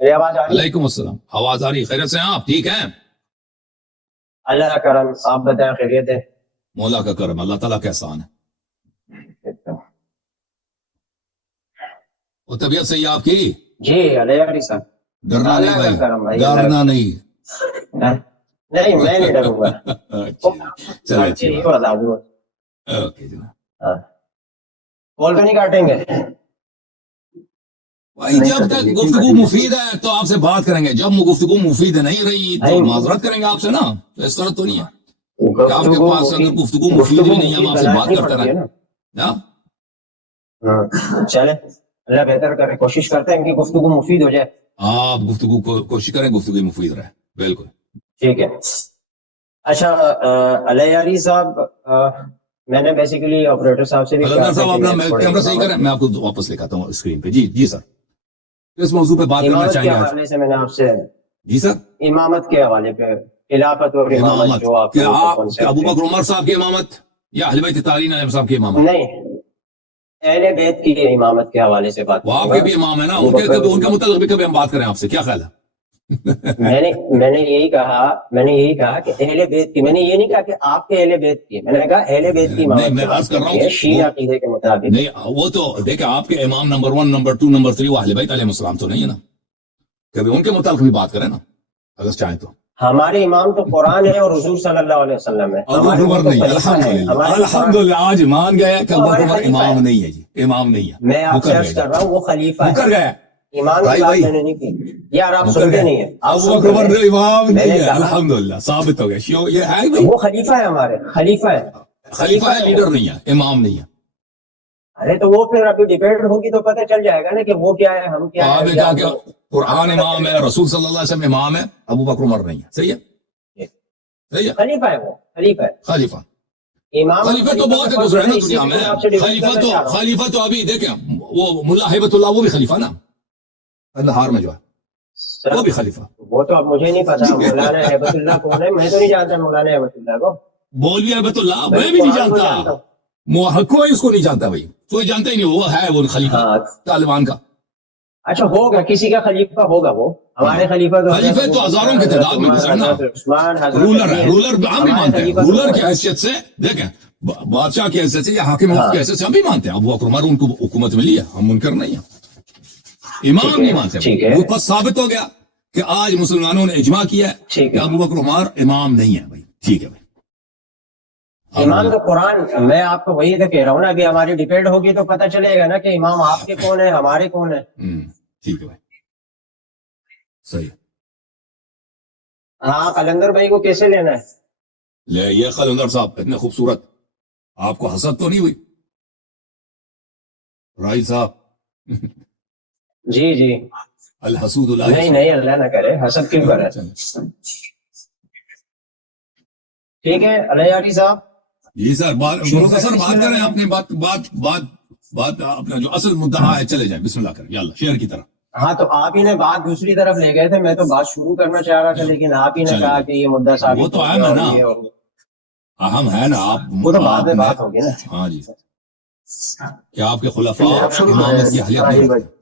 میری آواز آ رہی ہے؟ وعلیکم السلام، آواز آ رہی ہے؟ خیریت سے ہیں آپ؟ ٹھیک ہیں؟ اللہ کا کرم، آپ بتائیں خیریت ہے؟ مولا کا کرم، اللہ تعالیٰ کا احسان ہے۔ وہ طبیعت صحیح ہے آپ کی؟ جی علیہ صاحب، ڈرنا نہیں اللہ کا کرم بھائی، بھائی، ڈرنا نہیں۔ نہیں میں نہیں ڈروں گا۔ چلو اچھی یہ بات، بتا دوں، اوکے جناب۔ کال تو نہیں کاٹیں گے؟ بھائی جب تک گفتگو مفید ہے تو آپ سے بات کریں گے، جب گفتگو مفید نہیں رہی تو معذرت کریں گے آپ سے نا، اس طرح تو نہیں ہے کہ آپ کے پاس اگر گفتگو مفید بھی نہیں ہے ہم آپ سے بات کرتے رہیں۔ چلے اللہ بہتر کرے، کوشش کرتے ہیں کہ گفتگو مفید ہو جائے۔ آپ گفتگو کو کوشش کریں گفتگو مفید رہے، بالکل ٹھیک ہے۔ اچھا علیہ علی صاحب، میں نے بیسیکلی آپریٹر صاحب سے بھی قلندر صاحب اپنا کیمرہ صحیح کریں، میں آپ کو واپس لکھاتا ہوں اسکرین پہ۔ جی جی سر، کس موضوع پہ بات کرنا چاہیں گے امامت کے آج؟ حوالے سے میں نے آپ سے، جی سر، امامت کے حوالے پہ، خلافت اور امامت جو آپ کیا ابو بکر عمر صاحب کی امامت یا اہل بیت طاہرین علیہ صاحب کی امامت؟ نہیں، اہل بیت کی امامت کے حوالے سے بات وہ آپ کے بھی امام ہے نا، ان کے متعلق بھی کبھی ہم بات کریں آپ سے، کیا خیال ہے؟ میں نے یہی کہا کہ اہل بیت کی، میں نے یہ نہیں کہا کہ آپ کے اہل بیت کی، میں نے کہا اہل بیت کی امامت میں عرض کر رہا ہوں شیعہ عقیدے کے مطابق۔ نہیں، وہ تو دیکھیں آپ کے امام نمبر 1 نمبر 2 نمبر 3 وہ اہل بیت علیہ السلام تو نہیں ہے نا، کبھی ان کے متعلق بھی بات کریں نا اگر چاہیں تو۔ ہمارے امام تو قرآن ہے اور حضور صلی اللہ علیہ وسلم ہے، ابو بکر عمر نہیں، الحمدللہ آج مان گیا کہ ابو بکر عمر امام نہیں ہے، جی امام نہیں ہے، میں آپ سے عرض کر رہا ہوں وہ خلیفہ ہے، مکر گیا امام کی بات میں نے نہیں کی یار، آپ سنتے نہیں ہیں، ابو بکر عمر امام نہیں ہے، الحمدللہ ثابت ہو گیا، یہ ہے وہ خلیفہ ہے، ہمارے خلیفہ ہے، خلیفہ ہے، لیڈر نہیں ہے، امام نہیں ہے۔ ارے تو وہ پھر ابھی ڈیبیٹ ہوگی تو پتہ چل جائے گا نا کہ وہ کیا ہے ہم کیا آپ نے ہے۔ کہا کہ قرآن امام ہے، رسول صلی اللہ علیہ وسلم امام ہے، ابو بکر عمر نہیں ہے، صحیح ہے، صحیح ہے، خلیفہ ہے، وہ خلیفہ ہے، خلیفہ امام خلیفہ تو بہت ہے گزرے نا دنیا میں، خلیفہ تو ابھی دیکھیں وہ ملا ہیبت اللہ وہ بھی خلیفہ نا، قندھار میں جو ہے وہ بھی خلیفہ۔ وہ تو اب مجھے نہیں پتا مولانا ہیبت اللہ کون ہے، میں تو نہیں جانتا مولانا ہیبت اللہ کو، مولوی ہیبت اللہ میں بھی نہیں جانتا، کوئی اس کو نہیں جانتا بھائی، کوئی جانتا ہی نہیں، وہ ہے وہ خلیفہ طالبان کا۔ اچھا ہوگا کسی کا خلیفہ ہوگا، وہ ہمارے خلیفہ تو ہزاروں کی تعداد میں گزرنا، رولر ہے، رولر ہم بھی مانتے ہیں، رولر کی حیثیت سے دیکھیں، بادشاہ کی حیثیت سے یا حاکم کی حیثیت سے ہم بھی مانتے ہیں، ابو بکر عمر ان کو حکومت ملی ہے، ہم منکر نہیں ہیں، امام نہیں مانتے۔ وہ بس ثابت ہو گیا کہ آج مسلمانوں نے اجماع کیا ہے کہ ابو بکر عمر امام نہیں ہے بھائی، ٹھیک ہے بھائی، امام تو قرآن، میں آپ کو وہی تو کہہ رہا ہوں نا، ابھی ہماری ڈیبیٹ ہوگی تو پتہ چلے گا نا کہ امام آپ کے کون ہے، ہمارے کون ہے۔ ٹھیک ہے بھائی، صحیح۔ ہاں قلندر بھائی کو کیسے لینا ہے؟ لے یہ قلندر صاحب اتنے خوبصورت، آپ کو حسد تو نہیں ہوئی رائی صاحب؟ جی جی، الحسود اللہ، نہیں اللہ نہ کرے، حسد کیوں کرے۔ ٹھیک ہے علیہ علی صاحب، جی سر، مختصر بات کریں اپنے بات اپنا جو اصل مدعا ہے، چلے جائیں، بسم اللہ کریں، یاللہ شعر کی طرح۔ ہاں تو آپ ہی نے بات دوسری طرف لے گئے تھے، میں تو بات شروع کرنا چاہ رہا تھا لیکن آپ ہی نے کہا کہ یہ مدعا ثابت وہ تو اہم ہے نا، اہم ہے نا، آپ وہ تو بعد میں بات ہوگی نا۔ ہاں جی، کیا آپ کے خلفاء امامت کی اہلیت نہیں رکھتے؟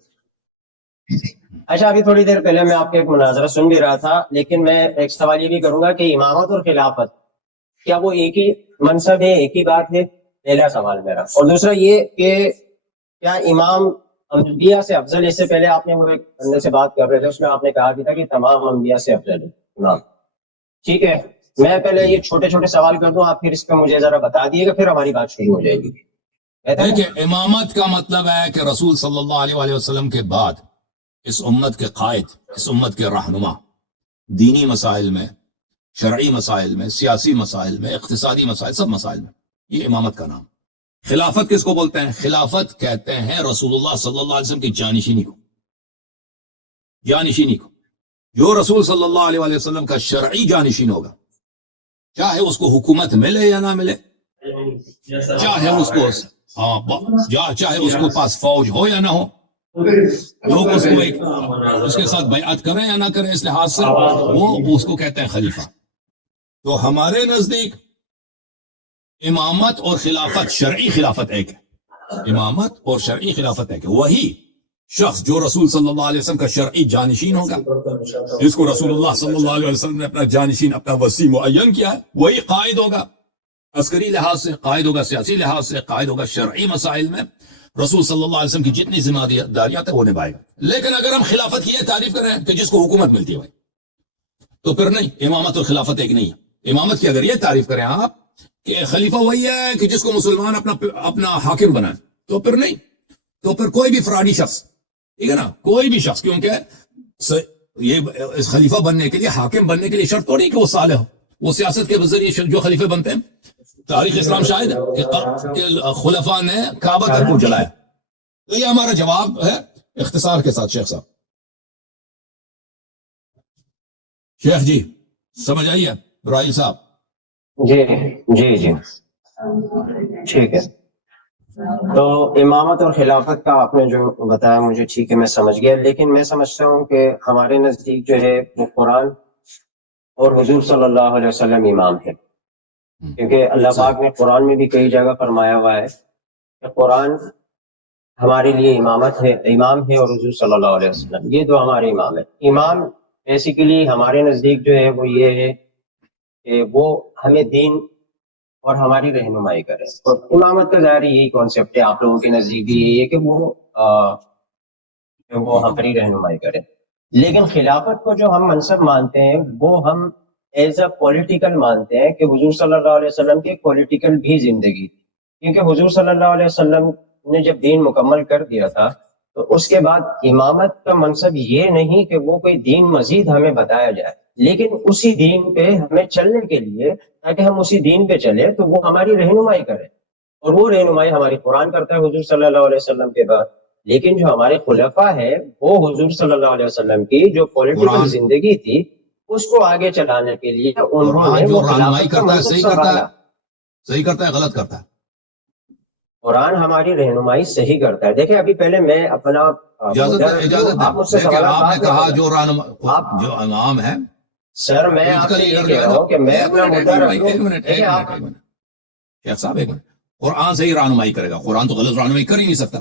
اچھا ابھی تھوڑی دیر پہلے میں آپ کے ایک مناظرہ سن بھی رہا تھا، لیکن میں ایک سوال یہ بھی کروں گا کہ امامت اور خلافت کیا وہ ایک ہی منصب ہے، ایک ہی بات ہے؟ پہلا سوال میرا، اور دوسرا یہ کہ کیا امام انبیاء سے افضل؟ اس سے پہلے آپ نے وہ ایک بندے سے بات کر رہے تھے، اس میں آپ نے کہا تھا کہ تمام انبیاء سے افضل ہے امام، ٹھیک ہے؟ میں پہلے یہ چھوٹے چھوٹے سوال کر دوں، آپ پھر اس پہ مجھے ذرا بتا دیے گا، پھر ہماری بات شروع ہو جائے گی۔ دیکھیں، امامت کا مطلب ہے کہ رسول صلی اللہ علیہ وسلم کے بعد اس امت کے قائد، اس امت کے رہنما، دینی مسائل میں، شرعی مسائل میں، سیاسی مسائل میں، اقتصادی مسائل، سب مسائل میں، یہ امامت کا نام۔ خلافت کس کو بولتے ہیں؟ خلافت کہتے ہیں رسول اللہ صلی اللہ علیہ وسلم کی جانشینی کو، جانشینی کو، جو رسول صلی اللہ علیہ وسلم کا شرعی جانشین ہوگا، چاہے اس کو حکومت ملے یا نہ ملے، چاہے اس کو چاہے اس کو پاس فوج ہو یا نہ ہو، لوگ اس کو اس کے ساتھ بیعت کریں یا نہ کریں، اس لحاظ سے وہ اس کو کہتے ہیں خلیفہ۔ تو ہمارے نزدیک امامت اور خلافت، شرعی خلافت ایک ہے، امامت اور شرعی خلافت ایک ہے، وہی شخص جو رسول صلی اللہ علیہ وسلم کا شرعی جانشین ہوگا، جس کو رسول اللہ صلی اللہ علیہ وسلم نے اپنا جانشین، اپنا وسیع معین کیا ہے، وہی قائد ہوگا، عسکری لحاظ سے قائد ہوگا، سیاسی لحاظ سے قائد ہوگا، شرعی مسائل میں رسول صلی اللہ علیہ وسلم کی جتنی ذمہ داریاں تھے وہ نبھائے گا۔ لیکن اگر ہم خلافت کی یہ تعریف کر رہے ہیں کہ جس کو حکومت ملتی ہے بھائی، تو پھر نہیں، امامت اور خلافت ایک نہیں ہے۔ امامت کی اگر یہ تعریف کریں آپ کہ خلیفہ وہی ہے کہ جس کو مسلمان اپنا حاکم بنائے، تو پھر نہیں، تو پھر کوئی بھی فراڈی شخص، ٹھیک ہے نا، کوئی بھی شخص، کیونکہ یہ خلیفہ بننے کے لیے، حاکم بننے کے لیے شرط تو نہیں کہ وہ صالح ہو، وہ سیاست کے ذریعے جو خلیفے بنتے ہیں، تاریخ اسلام شاہد ہے کہ خلفاء نے کعبہ تک کو جلایا۔ تو یہ ہمارا جواب ہے اختصار کے ساتھ۔ شیخ صاحب، شیخ جی سمجھ آئیے؟ رائل صاحب جی جی جی ٹھیک ہے۔ تو امامت اور خلافت کا آپ نے جو بتایا مجھے ٹھیک ہے، میں سمجھ گیا، لیکن میں سمجھتا ہوں کہ ہمارے نزدیک جو ہے وہ قرآن اور حضور صلی اللہ علیہ وسلم امام ہے، کیونکہ اللہ پاک نے قرآن میں بھی کئی جگہ فرمایا ہوا ہے کہ قرآن ہمارے لیے امامت ہے، امام ہے، اور حضور صلی اللہ علیہ وسلم، یہ دو ہمارے امام ہیں۔ امام بیسیکلی ہمارے نزدیک جو ہے وہ یہ ہے کہ وہ ہمیں دین اور ہماری رہنمائی کرے، اور امامت کا ظاہر یہی کانسیپٹ ہے، آپ لوگوں کے نزدیک بھی یہی ہے کہ وہ ہماری رہنمائی کرے۔ لیکن خلافت کو جو ہم منصب مانتے ہیں وہ ہم ایز اے پولیٹیکل مانتے ہیں کہ حضور صلی اللہ علیہ وسلم کی پولیٹیکل بھی زندگی، کیونکہ حضور صلی اللہ علیہ وسلم نے جب دین مکمل کر دیا تھا تو اس کے بعد امامت کا منصب یہ نہیں کہ وہ کوئی دین مزید ہمیں بتایا جائے، لیکن اسی دین پہ ہمیں چلنے کے لیے، تاکہ ہم اسی دین پہ چلے تو وہ ہماری رہنمائی کرے، اور وہ رہنمائی ہماری قرآن کرتا ہے حضور صلی اللہ علیہ وسلم کے بعد۔ لیکن جو ہمارے خلفاء ہے وہ حضور صلی اللہ علیہ وسلم کی جو پولیٹیکل زندگی تھی اس کو آگے چلانے کے لیے انہوں نے جو وہ رہنمائی خلافت کا کرتا ہے، منصب صحیح کرتا ہے، سنبھالا۔ صحیح کرتا ہے، غلط کرتا ہے؟ قرآن ہماری رہنمائی صحیح کرتا ہے۔ دیکھیں ابھی پہلے میں اپنا اجازت آپ مجھ سے ہے کہ سوالات آپ نے بعد میں کہا کریں۔ جو امام ہے، سر میں آپ سے یہ کہہ رہا ہوں کہ میں اپنا مدعا رکھ لوں۔ ایک منٹ شیخ صاحب، ایک منٹ، قرآن سے ہی رہنمائی کرے گا، قرآن تو غلط رہنمائی کر ہی نہیں سکتا،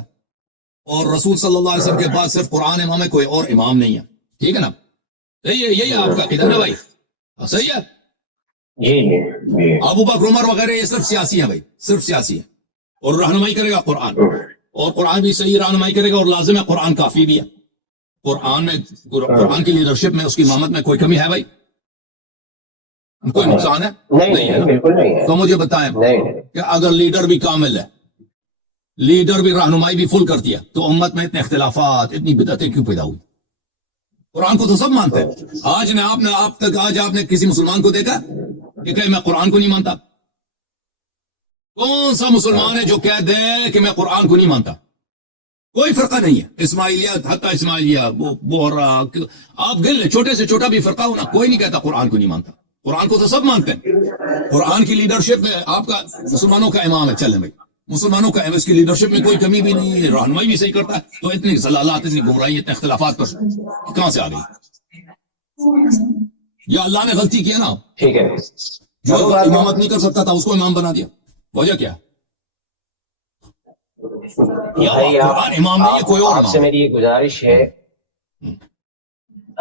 اور رسول صلی اللہ علیہ وسلم کے بعد صرف قرآن امام ہے، کوئی اور امام نہیں ہے، ٹھیک ہے نا؟ یہی آپ کا عقیدہ ہے بھائی، صحیح ہے؟ جی جی جی ابو بکر عمر وغیرہ یہ صرف سیاسی ہیں بھائی، صرف سیاسی ہیں، اور رہنمائی کرے گا قرآن، اور قرآن بھی صحیح رہنمائی کرے گا، اور لازم ہے قرآن کافی بھی ہے۔ قرآن کی لیڈرشپ میں، اس کی امامت میں کوئی کمی ہے بھائی؟ کوئی نقصان ہے؟ نہیں ہے نا؟ بالکل نہیں ہے۔ تو مجھے بتائیں کہ اگر لیڈر بھی کامل ہے، لیڈر بھی رہنمائی بھی فل کرتی ہے، تو امت میں اتنے اختلافات، اتنی بدعتیں کیوں پیدا ہوئی؟ قرآن کو تو سب مانتے ہیں۔ آج آپ نے کسی مسلمان کو دیکھا کہ میں قرآن کو نہیں مانتا؟ کون سا مسلمان ہے جو کہہ دے کہ میں قرآن کو نہیں مانتا؟ کوئی فرقہ نہیں ہے، اسماعیلیت، حتی اسماعیلیہ، بوہرا، آپ گن لیں، چھوٹے سے چھوٹا بھی فرقہ ہونا، کوئی نہیں کہتا قرآن کو نہیں مانتا۔ قرآن کو تو سب مانتے ہیں۔ قرآن کی لیڈرشپ میں آپ کا مسلمانوں کا امام ہے، چلیں بھائی، مسلمانوں کا اس کی لیڈرشپ میں کوئی کمی بھی نہیں ہے، رہنمائی بھی صحیح کرتا ہے، تو اتنی ضلالات، اتنی گمراہی، اتنے اختلافات پر کہاں سے آ گئی؟ یا اللہ نے غلطی کیا نا، ٹھیک ہے، جو امامت نہیں کر سکتا تھا اس کو امام بنا دیا، وجہ کیا؟ بھائی قرآن امام نہیں ہے، کوئی اور آپ سے امام۔ میری یہ گزارش ہے،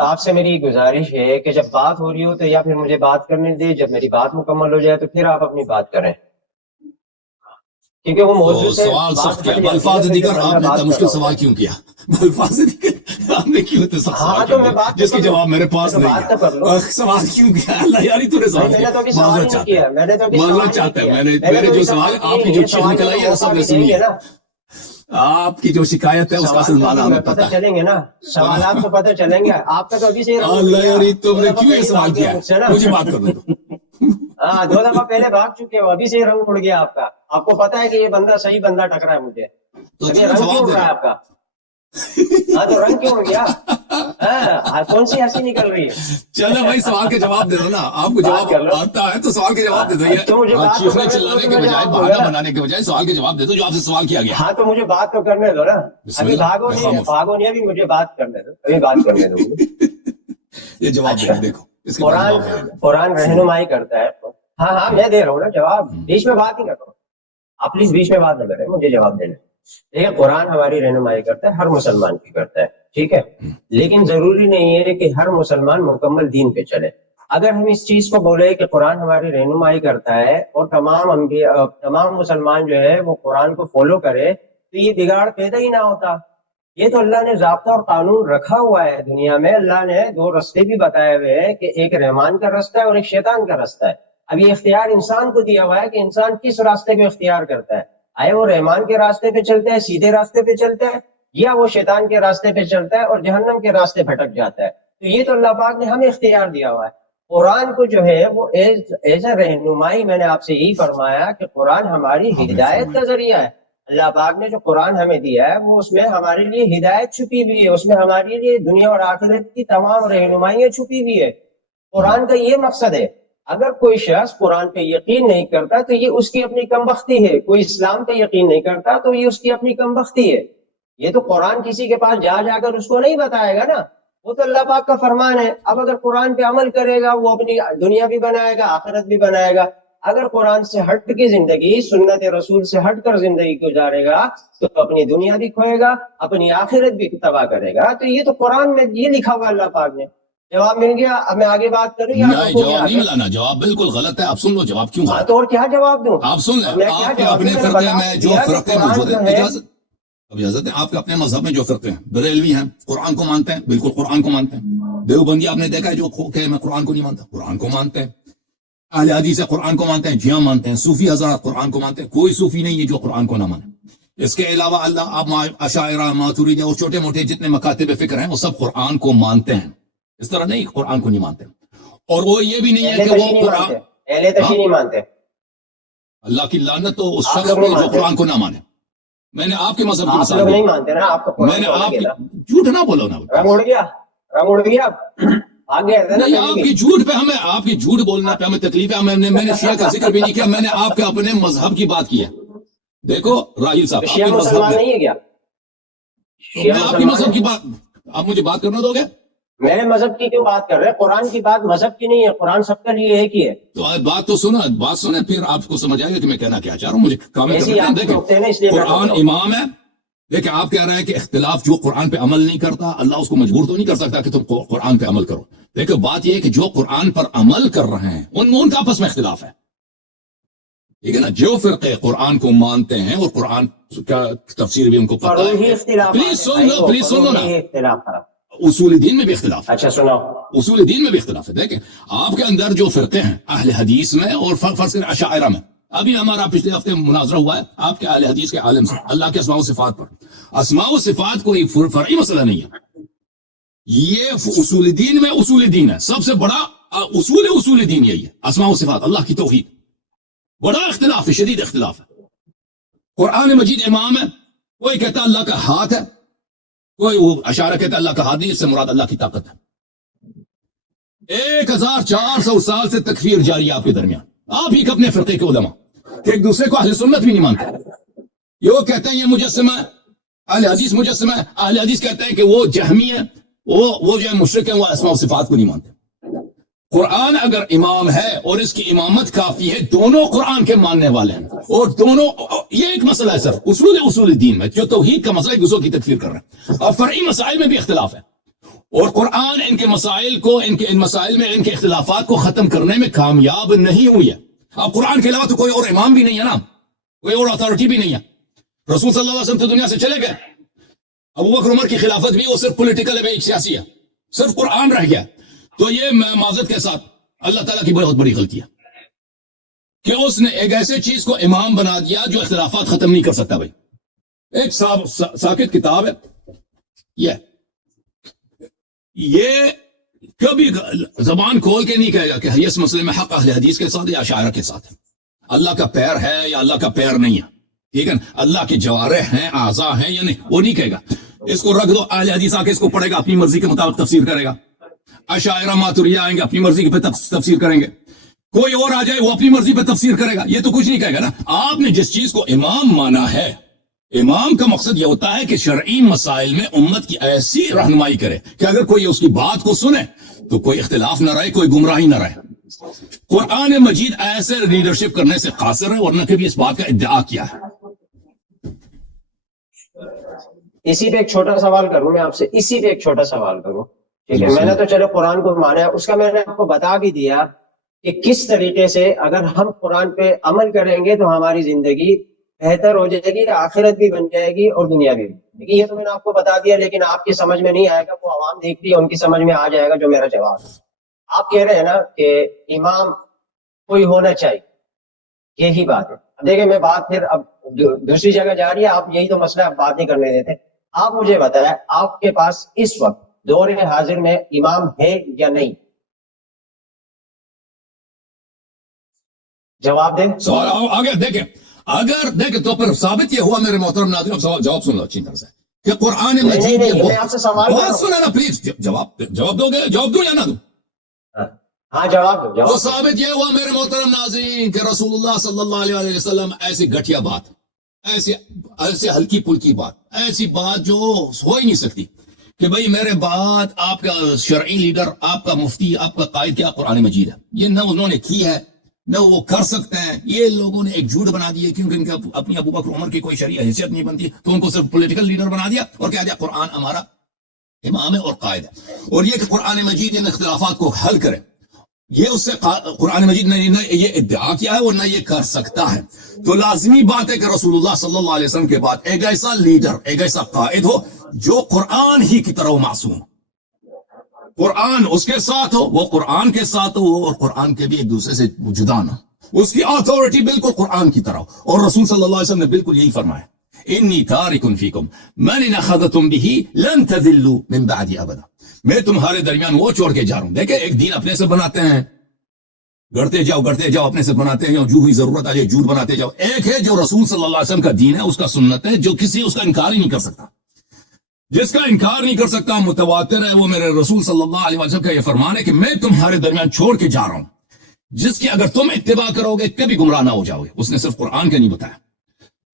آپ سے میری گزارش ہے کہ جب بات ہو رہی ہو تو یا پھر مجھے بات کرنے دے، جب میری بات مکمل ہو جائے تو پھر آپ اپنی بات کریں، کیونکہ وہ موضوع سے سوال بات سخت کیا، ہٹ جاتی ہے۔ الفاظ پھر دیگر جب آپ میں نے بات اتنا مشکل کر رہا سوال ہوں کیوں کیا؟ الفاظ دیگر آپ نے کیوں اتنا سخت سوال تو میں کیا بات جس کی جواب میرے پاس نہیں بات تو کر لوں۔ ہے؟ سوال کیوں کیا؟ اللہ یاری تو نے سوال میں کیا، نے تو ابھی سوال معذرت نہیں چاہتے کیا، میں نے تو ابھی سوال معذرت نہیں چاہتے کیا، ہیں، میرے جو سوال، آپ کی جو چیخ نکل آئی ہے سب نے سنی ہے، آپ کی جو شکایت ہے اس کا اصل معنی ہمیں پتہ ہے۔ چلیں گے نا، سوالات تو پتہ چلیں گے، آپ کا تو ابھی سے اللہ یاری تم نے کیوں یہ سوال کیا ہے؟ مجھے بات کرنے دو۔ ہاں 2 دفعہ پہلے بھاگ چکے ہو، ابھی سے ہی رنگ اڑ گیا آپ کا، آپ کو پتا ہے کہ یہ بندہ صحیح بندہ ٹکرا ہے مجھے، تو ابھی رنگ کیوں اڑ رہا ہے آپ کا؟ ہاں تو رنگ کیوں اڑ گیا؟ ہاں کون سی ہنسی نکل رہی ہے؟ چلو بھائی سوال کے جواب دے دو نا، آپ کو جواب آتا ہے تو سوال کے جواب دے دو، یہ چیخنے چلانے کے بجائے، بہانہ بنانے کے بجائے سوال کے جواب دے دو جو آپ سے سوال کیا گیا۔ ہاں تو مجھے بات تو کرنے دو نا، ابھی بھاگو نہیں، ابھی مجھے بات کرنے دو، ابھی بات کرنے دو۔ یہ جواب دے دیکھو، اس کے بعد جواب ہے۔ قرآن رہنمائی کرتا ہے، ہاں میں دے رہا ہوں نا جواب، بیچ میں بات نہیں کر رہا ہوں، آپ پلیز بیچ میں بات نہ کریں، مجھے جواب دینا۔ دیکھیں قرآن ہماری رہنمائی کرتا ہے، ہر مسلمان کی کرتا ہے، ٹھیک ہے، لیکن ضروری نہیں ہے کہ ہر مسلمان مکمل دین پہ چلے۔ اگر ہم اس چیز کو بولے کہ قرآن ہماری رہنمائی کرتا ہے اور تمام مسلمان جو ہے وہ قرآن کو فالو کرے تو یہ بگاڑ پیدا ہی نہ ہوتا۔ یہ تو اللہ نے ضابطہ اور قانون رکھا ہوا ہے دنیا میں، اللہ نے دو رستے بھی بتائے ہوئے ہیں کہ ایک رحمان کا رستہ ہے اور ایک شیطان کا رستہ ہے۔ اب یہ اختیار انسان کو دیا ہوا ہے کہ انسان کس راستے کو اختیار کرتا ہے، آئے وہ رحمان کے راستے پہ چلتا ہے، سیدھے راستے پہ چلتا ہے، یا وہ شیطان کے راستے پہ چلتا ہے اور جہنم کے راستے بھٹک جاتا ہے۔ تو یہ تو اللہ پاک نے ہمیں اختیار دیا ہوا ہے۔ قرآن کو جو ہے وہ ایز اے رہنمائی، میں نے آپ سے یہی فرمایا کہ قرآن ہماری ہدایت کا ذریعہ ہے۔ اللہ پاک نے جو قرآن ہمیں دیا ہے وہ اس میں ہمارے لیے ہدایت چھپی ہوئی ہے، اس میں ہمارے لیے دنیا اور آخرت کی تمام رہنمائیاں چھپی ہوئی ہے۔ قرآن کا یہ مقصد ہے۔ اگر کوئی شخص قرآن پہ یقین نہیں کرتا تو یہ اس کی اپنی کم بختی ہے، کوئی اسلام پہ یقین نہیں کرتا تو یہ اس کی اپنی کم بختی ہے۔ یہ تو قرآن کسی کے پاس جا کر اس کو نہیں بتائے گا نا، وہ تو اللہ پاک کا فرمان ہے۔ اب اگر قرآن پہ عمل کرے گا وہ اپنی دنیا بھی بنائے گا، آخرت بھی بنائے گا۔ اگر قرآن سے ہٹ کی زندگی، سنت رسول سے ہٹ کر زندگی گزارے گا تو اپنی دنیا بھی کھوئے گا، اپنی آخرت بھی تباہ کرے گا۔ تو یہ تو قرآن میں یہ لکھا ہوا اللہ پاک نے۔ جواب مل گیا؟ اب میں آگے بات کروں یا نہیں، جواب نہیں ملا نا، جواب بالکل غلط ہے۔ آپ سن لو جواب کیوں غلط؟ تو اور کیا جواب دوں؟ آپ سن لیں، آپ کے اپنے فرقے میں جو فرقے موجود ہیں، اجازت ہے، آپ کے اپنے مذہب میں جو فرقے ہیں، بریلوی ہیں قرآن کو مانتے ہیں، بالکل قرآن کو مانتے ہیں۔ دیوبندی آپ نے دیکھا ہے جو کہ میں قرآن کو نہیں مانتا، قرآن کو مانتے ہیں۔ اہل حدیث سے قرآن کو مانتے ہیں، جیاں مانتے ہیں۔ صوفی حضرات قرآن کو مانتے ہیں، کوئی صوفی نہیں ہے جو قرآن کو نہ مانے۔ اس کے علاوہ اللہ آپ اشاعرہ، ماتوریدی اور چھوٹے موٹے جتنے مکاتب فکر ہیں وہ سب قرآن کو مانتے ہیں، اس طرح نہیں قرآن کو نہیں مانتے۔ اور وہ یہ بھی نہیں ہے کہ وہ قرآن اہل تشیع نہیں مانتے۔ اللہ کی لعنت تو اس شخص پہ جو قرآن کو نہ مانے۔ میں نے آپ کے مذہب کی مثال نہیں مانتے نا، آپ میں نے آپ کی جھوٹ نہ بولو نا، رنگ اڑ گیا آگے نہیں، آپ کی جھوٹ پہ ہمیں، آپ کی جھوٹ بولنے پہ ہمیں تکلیف ہے۔ میں نے شیعہ کا ذکر بھی نہیں کیا، میں نے آپ کے اپنے مذہب کی بات کی ہے۔ دیکھو راہیل صاحب، شیعہ مسلمان نہیں ہے کیا؟ میں آپ کی مذہب کی بات، آپ مجھے بات کرنا دو گے؟ میرے مذہب کی کیوں بات کر رہے ہیں؟ قرآن کی بات مذہب کی نہیں ہے، قرآن سب کے لیے ایک ہی ہے۔ تو بات تو سنا، بات سنیں پھر آپ کو سمجھ آئے گا کہ میں کہنا کیا چاہ رہا ہوں۔ مجھے کامل کرنا ہے۔ دیکھیں قرآن امام ہے، دیکھیں آپ کہہ رہے ہیں کہ اختلاف جو قرآن پہ عمل نہیں کرتا، اللہ اس کو مجبور تو نہیں کر سکتا کہ تم قرآن پہ عمل کرو۔ دیکھیں بات یہ ہے کہ جو قرآن پر عمل کر رہے ہیں ان کا آپس میں اختلاف ہے، ٹھیک ہے نا۔ جو فرقے قرآن کو مانتے ہیں اور قرآن کا تفسیر بھی ان کو پتہ ہے، پلیز سن لو نا، اصول دین میں بھی اختلاف ہے۔ اچھا سناؤ۔ اصول دین میں بھی اختلاف ہے۔ دیکھیں آپ کے اندر جو فرقے ہیں اہل حدیث میں اور فرض کریں اشاعرہ میں، ابھی ہمارا پچھلے ہفتے مناظرہ ہوا ہے آپ کے اہل حدیث کے عالم سے اللہ کے اسماء و صفات پر۔ اسماء و صفات کوئی فرعی مسئلہ نہیں ہے، یہ اصول دین میں اصول دین ہے۔ سب سے بڑا اصول دین یہی ہے، اسماء و صفات، اللہ کی توحید۔ بڑا اختلاف ہے، شدید اختلاف ہے۔ قرآن مجید امام ہے، کوئی کہتا ہے اللہ کا ہاتھ ہے، کوئی وہ اشارہ کہتا ہے اللہ کا ہاتھ نہیں، اس سے مراد اللہ کی طاقت ہے۔ 1400 سال سے تکفیر جاری ہے آپ کے درمیان، آپ ہی اپنے فرقے کے علماء کہ ایک دوسرے کو اہل سنت بھی نہیں مانتے۔ یہ وہ کہتے ہیں یہ مجسمہ ہے، اہل حدیث مجسمہ ہے، اہل حدیث کہتے ہیں کہ وہ جہمی ہے، وہ جو ہے مشرک ہیں، وہ اسماء و صفات کو نہیں مانتے۔ قرآن اگر امام ہے اور اس کی امامت کافی ہے، دونوں قرآن کے ماننے والے ہیں، اور دونوں یہ ایک مسئلہ ہے صرف اصول دین میں جو توحید کا مسئلہ، ایک دوسرے کی تکفیر کر رہے ہیں، اور فرعی مسائل میں بھی اختلاف ہے۔ اور قرآن ان کے مسائل کو، ان مسائل میں ان کے اختلافات کو ختم کرنے میں کامیاب نہیں ہوئی ہے۔ اب قرآن کے علاوہ تو کوئی اور امام بھی نہیں ہے نا، کوئی اور اتھارٹی بھی نہیں ہے۔ رسول صلی اللہ علیہ وسلم تو دنیا سے چلے گئے، ابو بکر عمر کی خلافت بھی وہ صرف پولیٹیکل ہے، ایک سیاسی ہے، صرف قرآن رہ گیا۔ تو یہ معذرت کے ساتھ اللہ تعالیٰ کی بہت بڑی غلطی ہے کہ اس نے ایک ایسے چیز کو امام بنا دیا جو اختلافات ختم نہیں کر سکتا۔ بھائی ایک ساکت کتاب ہے، یہ کبھی زبان کھول کے نہیں کہے گا کہ اس مسئلے میں حق اہل حدیث کے ساتھ یا اشاعرہ کے ساتھ ہے، اللہ کا پیر ہے یا اللہ کا پیر نہیں ہے، ٹھیک ہے نا، اللہ کے جوارح ہیں، اعضاء ہیں یا نہیں، وہ نہیں کہے گا۔ اس کو رکھ دو، اہل حدیث آ کے اس کو پڑھے گا، اپنی مرضی کے مطابق تفسیر کرے گا۔ اشاعرہ ماتوریدی آئیں گے، اپنی مرضی پہ تفسیر کریں گے۔ کوئی اور آ جائے وہ اپنی مرضی پہ تفسیر کرے گا، یہ تو کچھ نہیں کہے گا نا۔ آپ نے جس چیز کو امام مانا ہے، امام کا مقصد یہ ہوتا ہے کہ شرعی مسائل میں امت کی ایسی رہنمائی کرے کہ اگر کوئی اس کی بات کو سنے تو کوئی اختلاف نہ رہے، کوئی گمراہی نہ رہے۔ قرآن مجید ایسے لیڈرشپ کرنے سے قاصر ہے، ورنہ کبھی اس بات کا ادعا کیا ہے۔ اسی پہ ایک چھوٹا سوال کروں میں آپ سے، اسی پہ ایک چھوٹا سوال کروں، ٹھیک ہے؟ میں نے تو چلو قرآن کو مانا ہے، اس کا میں نے آپ کو بتا بھی دیا کہ کس طریقے سے اگر ہم قرآن پہ عمل کریں گے تو ہماری زندگی بہتر ہو جائے گی، آخرت بھی بن جائے گی اور دنیا بھی بن جائے گی۔ یہ تو میں نے آپ کو بتا دیا، لیکن آپ کی سمجھ میں نہیں آئے گا، وہ عوام دیکھتی ہے، ان کی سمجھ میں آ جائے گا جو میرا جواب ہے۔ آپ کہہ رہے ہیں نا کہ امام کوئی ہونا چاہیے، یہی بات ہے۔ دیکھیں میں بات پھر اب دوسری جگہ جا رہی ہے، آپ یہی تو مسئلہ آپ بات نہیں کرنے دیتے۔ آپ مجھے بتائیں آپ کے پاس اس وقت دور حاضر میں امام ہے یا نہیں؟ جواب دیں۔ سوال آگے دیکھیں، اگر دیکھیں تو پھر ثابت یہ ہوا میرے محترم ناظرین، اب جواب سن لو اچھی طرح سے کہ قرآن مجید نہیں، میں آپ سے سوال کر رہا ہوں۔ سنا نا پلیز، جواب دو گے؟ جواب دوں یا نہ دوں؟ ہاں جواب دو، تو جواب۔ ثابت یہ ہوا میرے محترم ناظرین کہ رسول اللہ صلی اللہ علیہ وسلم ایسی گھٹیا بات، ایسی ہلکی پلکی بات، ایسی بات جو ہو ہی نہیں سکتی کہ بھئی میرے بعد آپ کا شرعی لیڈر، آپ کا مفتی، آپ کا قائد کیا قرآن مجید ہے، یہ نہ انہوں نے کی ہے نہ وہ کر سکتے ہیں۔ یہ لوگوں نے ایک جھوٹ بنا دی ہے، کیونکہ ان کا اپنی ابو بکر عمر کی کوئی شرعی حیثیت نہیں بنتی، تو ان کو صرف پولیٹیکل لیڈر بنا دیا اور کہہ دیا قرآن ہمارا امام ہے اور قائد ہے۔ اور یہ کہ قرآن مجید ان اختلافات کو حل کرے، یہ اس سے قرآن مجید نے نہ یہ ادعا کیا ہے اور نہ یہ کر سکتا ہے۔ تو لازمی بات ہے کہ رسول اللہ صلی اللہ علیہ وسلم کے بعد ایک ایسا لیڈر، ایک ایسا قائد ہو جو قرآن ہی کی طرح معصوم، قرآن اس کے ساتھ ہو، وہ قرآن کے ساتھ ہو، اور قرآن کے بھی ایک دوسرے سے جدا نہ ہو، اس کی اتھارٹی بالکل قرآن کی طرح ہو۔ اور رسول صلی اللہ علیہ وسلم نے بالکل یہی فرمایا، انی تارک فیکم من ان اخذتم به لن تذلوا من بعدی ابدا، میں تمہارے درمیان وہ چھوڑ کے جا رہا ہوں۔ دیکھیں ایک دین اپنے سے بناتے ہیں، گڑتے جاؤ اپنے سے بناتے ہیں، جو ہوئی ضرورت آ جائے جھوٹ بناتے جاؤ۔ ایک ہے جو رسول صلی اللہ علیہ وسلم کا دین ہے، اس کا سنت ہے، جو کسی اس کا انکار ہی نہیں کر سکتا، جس کا انکار نہیں کر سکتا، متواتر ہے، وہ میرے رسول صلی اللہ علیہ وسلم کا یہ فرمان ہے کہ میں تمہارے درمیان چھوڑ کے جا رہا ہوں، جس کی اگر تم اتباع کرو گے کبھی گمراہ نہ ہو جاؤ گے۔ اس نے صرف قرآن کا نہیں بتایا،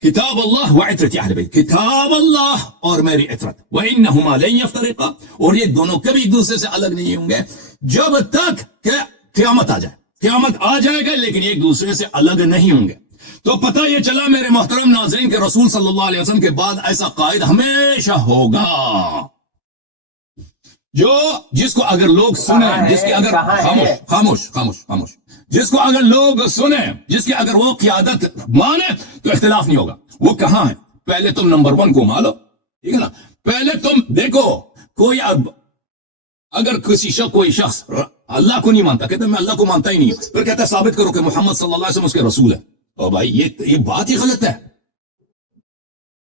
کتاب اللہ و عطرت اہل بیت، کتاب اللہ اور میری عطرت، وانہما لن یفترقا، اور یہ دونوں کبھی ایک دوسرے سے الگ نہیں ہوں گے جب تک کہ قیامت آ جائے۔ قیامت آ جائے گا لیکن ایک دوسرے سے الگ نہیں ہوں گے۔ تو پتہ یہ چلا میرے محترم ناظرین کہ رسول صلی اللہ علیہ وسلم کے بعد ایسا قائد ہمیشہ ہوگا جس کو اگر لوگ سنیں، جس کی اگر خاموش جس کو اگر لوگ سنیں، جس کی اگر وہ قیادت مانے تو اختلاف نہیں ہوگا۔ وہ کہاں ہے؟ پہلے تم نمبر 1 کو مانو، ٹھیک ہے نا؟ پہلے تم دیکھو، کوئی اگر کوئی شخص اللہ کو نہیں مانتا، کہتا ہے میں اللہ کو مانتا ہی نہیں ہوں، پھر کہتا ہے ثابت کرو کہ محمد صلی اللہ علیہ وسلم اس کے رسول ہے، اور بھائی یہ بات ہی غلط ہے،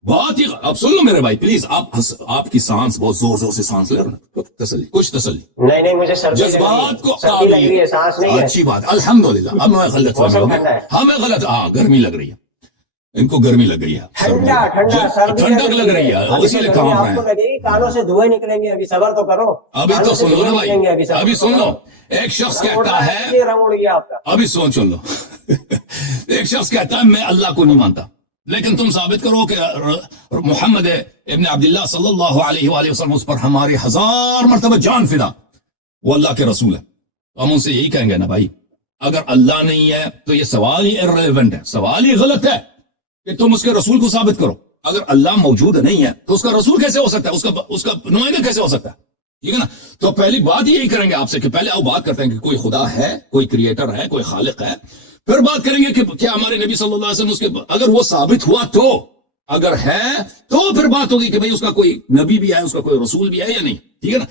بات ہی۔ اب سن لو میرے بھائی پلیز، آپ کی سانس بہت زور سے سانس لے رہے ہیں، تسلی، کچھ تسلی۔ نہیں مجھے جذبات کو سردی لگ رہی ہے، سانس نہیں ہے۔ اچھی بات، الحمدللہ۔ اب میں غلط فہمی ہو گئی، ہمیں غلط، گرمی لگ رہی ہے، ان کو گرمی لگ رہی ہے، ٹھنڈک لگ رہی ہے، اسی لیے کام رہے ہیں۔ کانوں سے دھوئیں نکلیں گے، ابھی صبر تو کرو۔ ابھی تو سن لو نا بھائی، ابھی سن لو۔ ایک شخص کہتا ہے، رنگ اڑ گیا آپ کا۔ ابھی سن لو، ایک شخص کہتا ہے میں اللہ کو نہیں مانتا، لیکن تم ثابت کرو کہ محمد ابن عبداللہ صلی اللہ علیہ وآلہ وسلم اس پر ہماری 1000 مرتبہ جان فدا، وہ اللہ کے رسول ہے۔ ہم ان سے یہی کہیں گے نا بھائی، اگر اللہ نہیں ہے تو یہ سوال ہی irrelevant ہے، سوال ہی غلط ہے کہ تم اس کے رسول کو ثابت کرو۔ اگر اللہ موجود نہیں ہے تو اس کا رسول کیسے ہو سکتا ہے، اس کا نمائندہ کیسے ہو سکتا ہے، ٹھیک ہے نا؟ تو پہلی بات یہی کریں گے آپ سے کہ پہلے آپ بات کرتے ہیں کہ کوئی خدا ہے، کوئی کریٹر ہے، کوئی خالق ہے، پھر بات کریں گے کہ کیا ہمارے نبی صلی اللہ علیہ وسلم اس کے اگر وہ ثابت ہوا تو، اگر ہے تو پھر بات ہوگی کہ بھئی اس کا کوئی نبی بھی ہے، اس کا کوئی رسول بھی ہے یا نہیں، ٹھیک ہے نا؟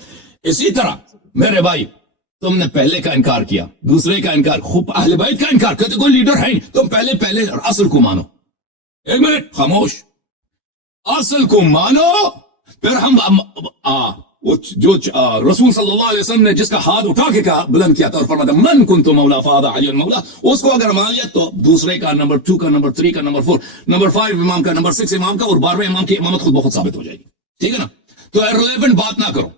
اسی طرح میرے بھائی تم نے پہلے کا انکار کیا، دوسرے کا انکار، خوب اہل بیت کا انکار، کہتے کوئی لیڈر ہے نہیں، تم پہلے اصل کو مانو۔ ایک منٹ خاموش، اصل کو مانو، پھر ہم جو رسول صلی اللہ علیہ وسلم نے جس کا ہاتھ اٹھا کے بلند کیا تھا اور فرمایا من کنت مولا فہذا علی مولا، اس کو اگر مان لیا تو دوسرے کا، نمبر 2 کا، نمبر 3 کا، نمبر 4، نمبر 5 امام کا، نمبر 6 امام کا، اور 12ویں امام کی امامت خود بخود ثابت ہو جائے گی، ٹھیک ہے نا؟ تو irrelevant بات نہ کرو،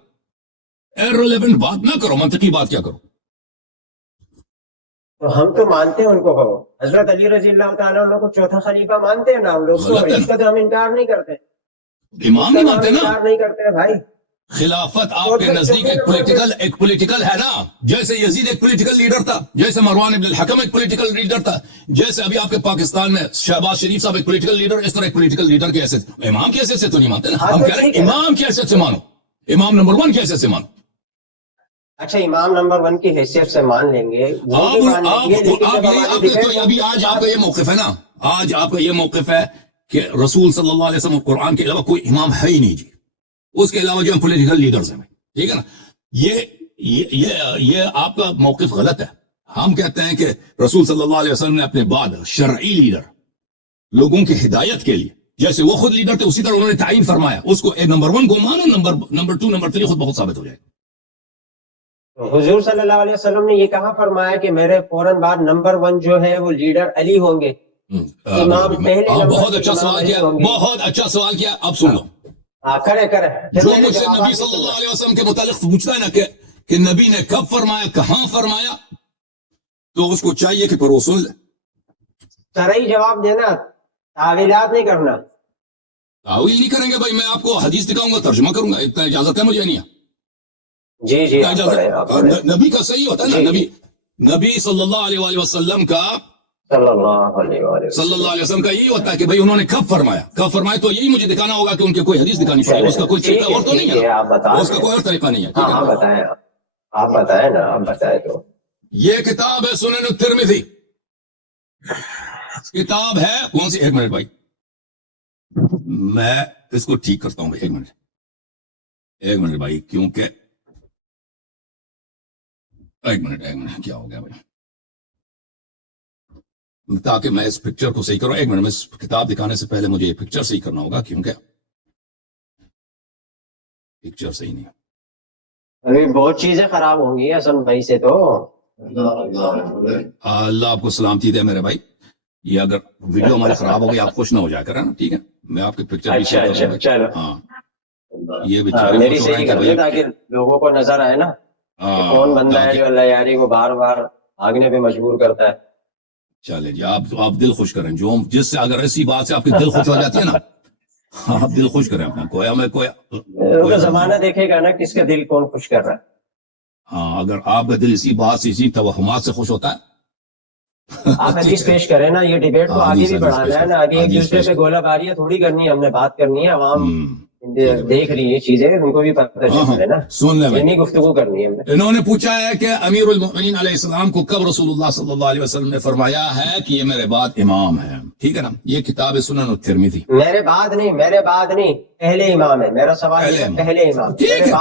irrelevant بات نہ کرو، منطقی بات کیا کرو۔ تو ہم تو مانتے ہیں ان کو، کہو حضرت علی رضی اللہ تعالیٰ عنہ کو چوتھا خلیفہ مانتے ہیں نا ہم لوگ، تو اس کا تو ہم انکار نہیں کرتے، امام نہیں مانتے نا، انکار نہیں کرتے بھائی۔ خلافت آپ کے نزدیک ایک پولیٹیکل ہے نا، جیسے یزید ایک پولیٹیکل لیڈر تھا، جیسے مروان ابن الحکم ایک پولیٹیکل لیڈر تھا، جیسے ابھی آپ کے پاکستان میں شہباز شریف صاحب ایک پولیٹیکل لیڈر، اس طرح ایک پولیٹیکل لیڈر کی حیثیت، امام کی حیثیت سے تو نہیں مانتے نا، ہم کہہ رہے ہیں امام کی حیثیت سے مانو، امام نمبر 1 کی حیثیت سے مانو۔ اچھا امام نمبر 1 کی حیثیت سے مان لیں گے، وہ بھی مان لیں گے، لیکن جب ہماری debate- ابھی آج آپ کا یہ موقف ہے نا، آج آپ کا یہ موقف ہے کہ رسول صلی اللہ علیہ وسلم قرآن کے علاوہ کوئی امام ہے ہی نہیں جی، اس کے علاوہ جو ہم پولیٹیکل لیڈرز ہیں، ٹھیک ہے نا، یہ آپ کا موقف غلط ہے۔ ہم کہتے ہیں کہ رسول صلی اللہ علیہ وسلم نے اپنے بعد شرعی لیڈر لوگوں کی ہدایت کے لیے، جیسے وہ خود لیڈر تھے اسی طرح انہوں نے تعین فرمایا، اس کو نمبر 1 کو مانو، نمبر 2 نمبر 3 خود بہت ثابت ہو جائے گا۔ حضور صلی اللہ علیہ وسلم نے یہ کہاں فرمایا کہ میرے فوراً بعد نمبر 1 جو ہے وہ لیڈر علی ہوں گے؟ امام پہلے نمبر بہت پہ اچھا امام سوال علی کیا، ہوں گے۔ بہت اچھا سوال کیا، اب سن لو، کرے جو مجھ سے نبی صلی اللہ علیہ وسلم کے متعلق پوچھتا ہے نا کہ نبی نے کب فرمایا، کہاں فرمایا، تو اس کو چاہیے کہ پھر وہ سن لے، شرعی جواب دینا، تعویلات نہیں کرنا۔ تعویل نہیں کریں گے بھائی، میں آپ کو حدیث دکھاؤں گا، ترجمہ کروں گا، اتنا اجازت ہے مجھے نہیں ہے؟ جی جی آپ پڑھیں، آپ پڑھیں۔ نبی کا صحیح ہوتا ہے نا، جی، نبی صلی اللہ علیہ وآلہ وسلم کا صلی اللہ علیہ وآلہ صلی اللہ علیہ وسلم کا یہی ہوتا ہے کہ بھئی انہوں نے کب فرمایا تو یہی مجھے دکھانا ہوگا کہ ان کے کوئی حدیث دکھانی پڑے گی، اس کا کوئی طریقہ اور تو نہیں ہے آپ نا، بتا اس کا کوئی اور طریقہ نہیں ہے، ٹھیک ہاں ہے نا؟ بتائیں، آپ بتائیں نا، آپ بتائیں تو۔ یہ کتاب ہے سنن الترمذی، کتاب ہے کون سی؟ ایک منٹ بھائی، میں اس کو ٹھیک کرتا ہوں بھائی، ایک منٹ بھائی، کیونکہ ایک منٹ کیا ہو گیا بھائی، تاکہ میں اس پکچر کو صحیح کروں، ایک منٹ میں اس کتاب دکھانے سے پہلے مجھے یہ پکچر صحیح کرنا ہوگا، کیونکہ پکچر صحیح نہیں ہے۔ ابھی بہت چیزیں خراب ہوں گی حسن بھائی سے تو۔ اللہ آپ کو سلامتی دے میرے بھائی، یہ اگر ویڈیو ہماری خراب ہو گئی آپ خوش نہ ہو جائے کریں نا، ٹھیک ہے، میں آپ کے پکچر بھی شیئر کروں گا، چلو ہاں یہ بھی چیزیں میری خوش ہو رہے صحیح ہیں کہ کر دیں تاکہ لوگوں کو نظر آئے نا کہ کون بندہ ہے جو اللہ یاری کو بار بار بھاگنے پہ مجبور کرتا ہے۔ چلے جی، آپ دل خوش کریں، جو جس سے اگر ایسی بات سے آپ کی دل خوش ہو جاتی ہے نا، آپ دل خوش کریں اپنا، کوئی زمانہ دیکھے گا نا کس کا دل کون خوش کر رہا ہے۔ ہاں، اگر آپ کا دل اسی بات سے، اسی توہمات سے خوش ہوتا ہے، آپ حدیث پیش کریں نا، یہ ڈیبیٹ کو آگے بھی بڑھانا ہے نا، آگے ایک دوسرے پہ گولہ باریاں تھوڑی کرنی ہے، ہم نے بات کرنی ہے، عوام دیکھ رہی ہے چیزیں، ان کو بھی پتہ چلے نا، سن لیں نہیں گفتگو کرنی ہے ہم نے۔ انہوں نے پوچھا ہے کہ امیر المؤمنین علیہ السلام کو کب رسول اللہ صلی اللہ علیہ وسلم نے فرمایا ہے کہ یہ میرے بعد امام ہے، ٹھیک ہے نا، یہ کتاب سنن الترمذی۔ میرے بعد نہیں، پہلے امام ہے، میرا سوال یہ ہے پہلے امام، ٹھیک ہے،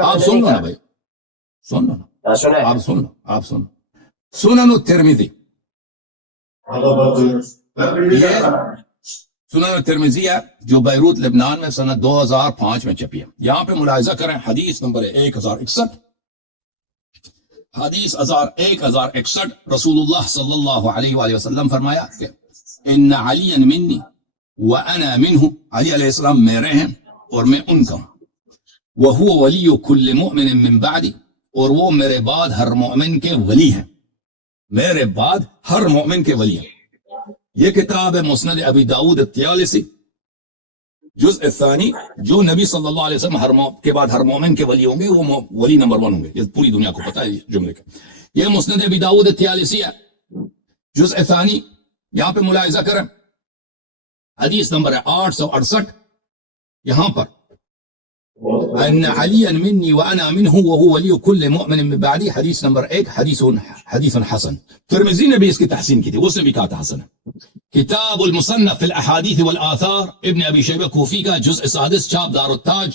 آپ سن لو نا بھائی، سن لو نا، سنیں آپ سن سنن الترمذی، یہ سنن الترمذی ہے جو بیروت لبنان میں سنہ 2005 میں چھپی ہے، یہاں پہ ملاحظہ کریں، حدیث نمبر 1061، حدیث 1061، رسول اللہ صلی اللہ علیہ وآلہ وسلم فرمایا کہ ان علی منی وانا منہ، علی علیہ السلام میرے ہیں اور میں ان کا ہوں، وہو ولی کل مؤمن من بعدی، اور وہ میرے بعد ہر مومن کے ولی ہیں، میرے بعد ہر مومن کے ولی ہیں۔ یہ کتاب ہے مسند ابی داؤد الطیالسی، جزء الثانی، جو نبی صلی اللہ علیہ وسلم کے بعد ہر مومن کے ولی ہوں گے، وہ ولی نمبر 1 ہوں گے، یہ پوری دنیا کو پتہ ہے یہ جملے کا۔ یہ مسند ابی داؤد الطیالسی ہے، جزء ثانی، یہاں پہ ملاحظہ کریں، حدیث نمبر ہے 868، یہاں پر ان علی منی وانا منہ وهو ولی کل مؤمن من بعدی، حدیث نمبر 1، حدیث حسن، ترمذی نے بھی اس کی تحسین کی تھی، اس نے بھی کہا تھا حسن ہے۔ کتاب المصنف فی الاحادیث والآثار، ابن ابی شیبہ کوفی کا، جزء سادس، چھاپ دار التاج،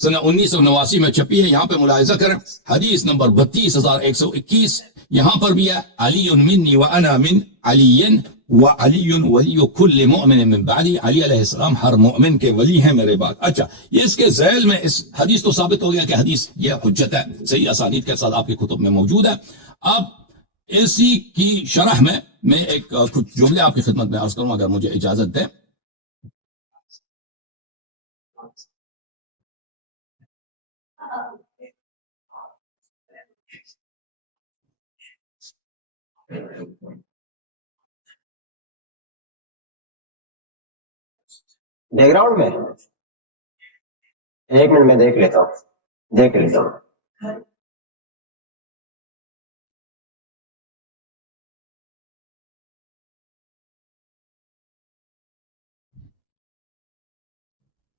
سنہ 1989 میں چھپی ہے، یہاں پہ ملاحظہ کریں، حدیث نمبر 32121، یہاں پر بھی ہے علی منی وانا من علی وعلی ولی کل مؤمن من بعدی، علی علیہ السلام ہر مؤمن کے ولی ہیں میرے بعد۔ اچھا، یہ اس کے ذیل میں اس حدیث تو ثابت ہو گیا کہ حدیث یہ حجت ہے، صحیح اسانید کے ساتھ آپ کی کتب میں موجود ہے۔ اب اسی کی شرح میں ایک کچھ جملے آپ کی خدمت میں عرض کروں اگر مجھے اجازت دیں۔ بیک گراؤنڈ میں ایک منٹ میں دیکھ لیتا ہوں.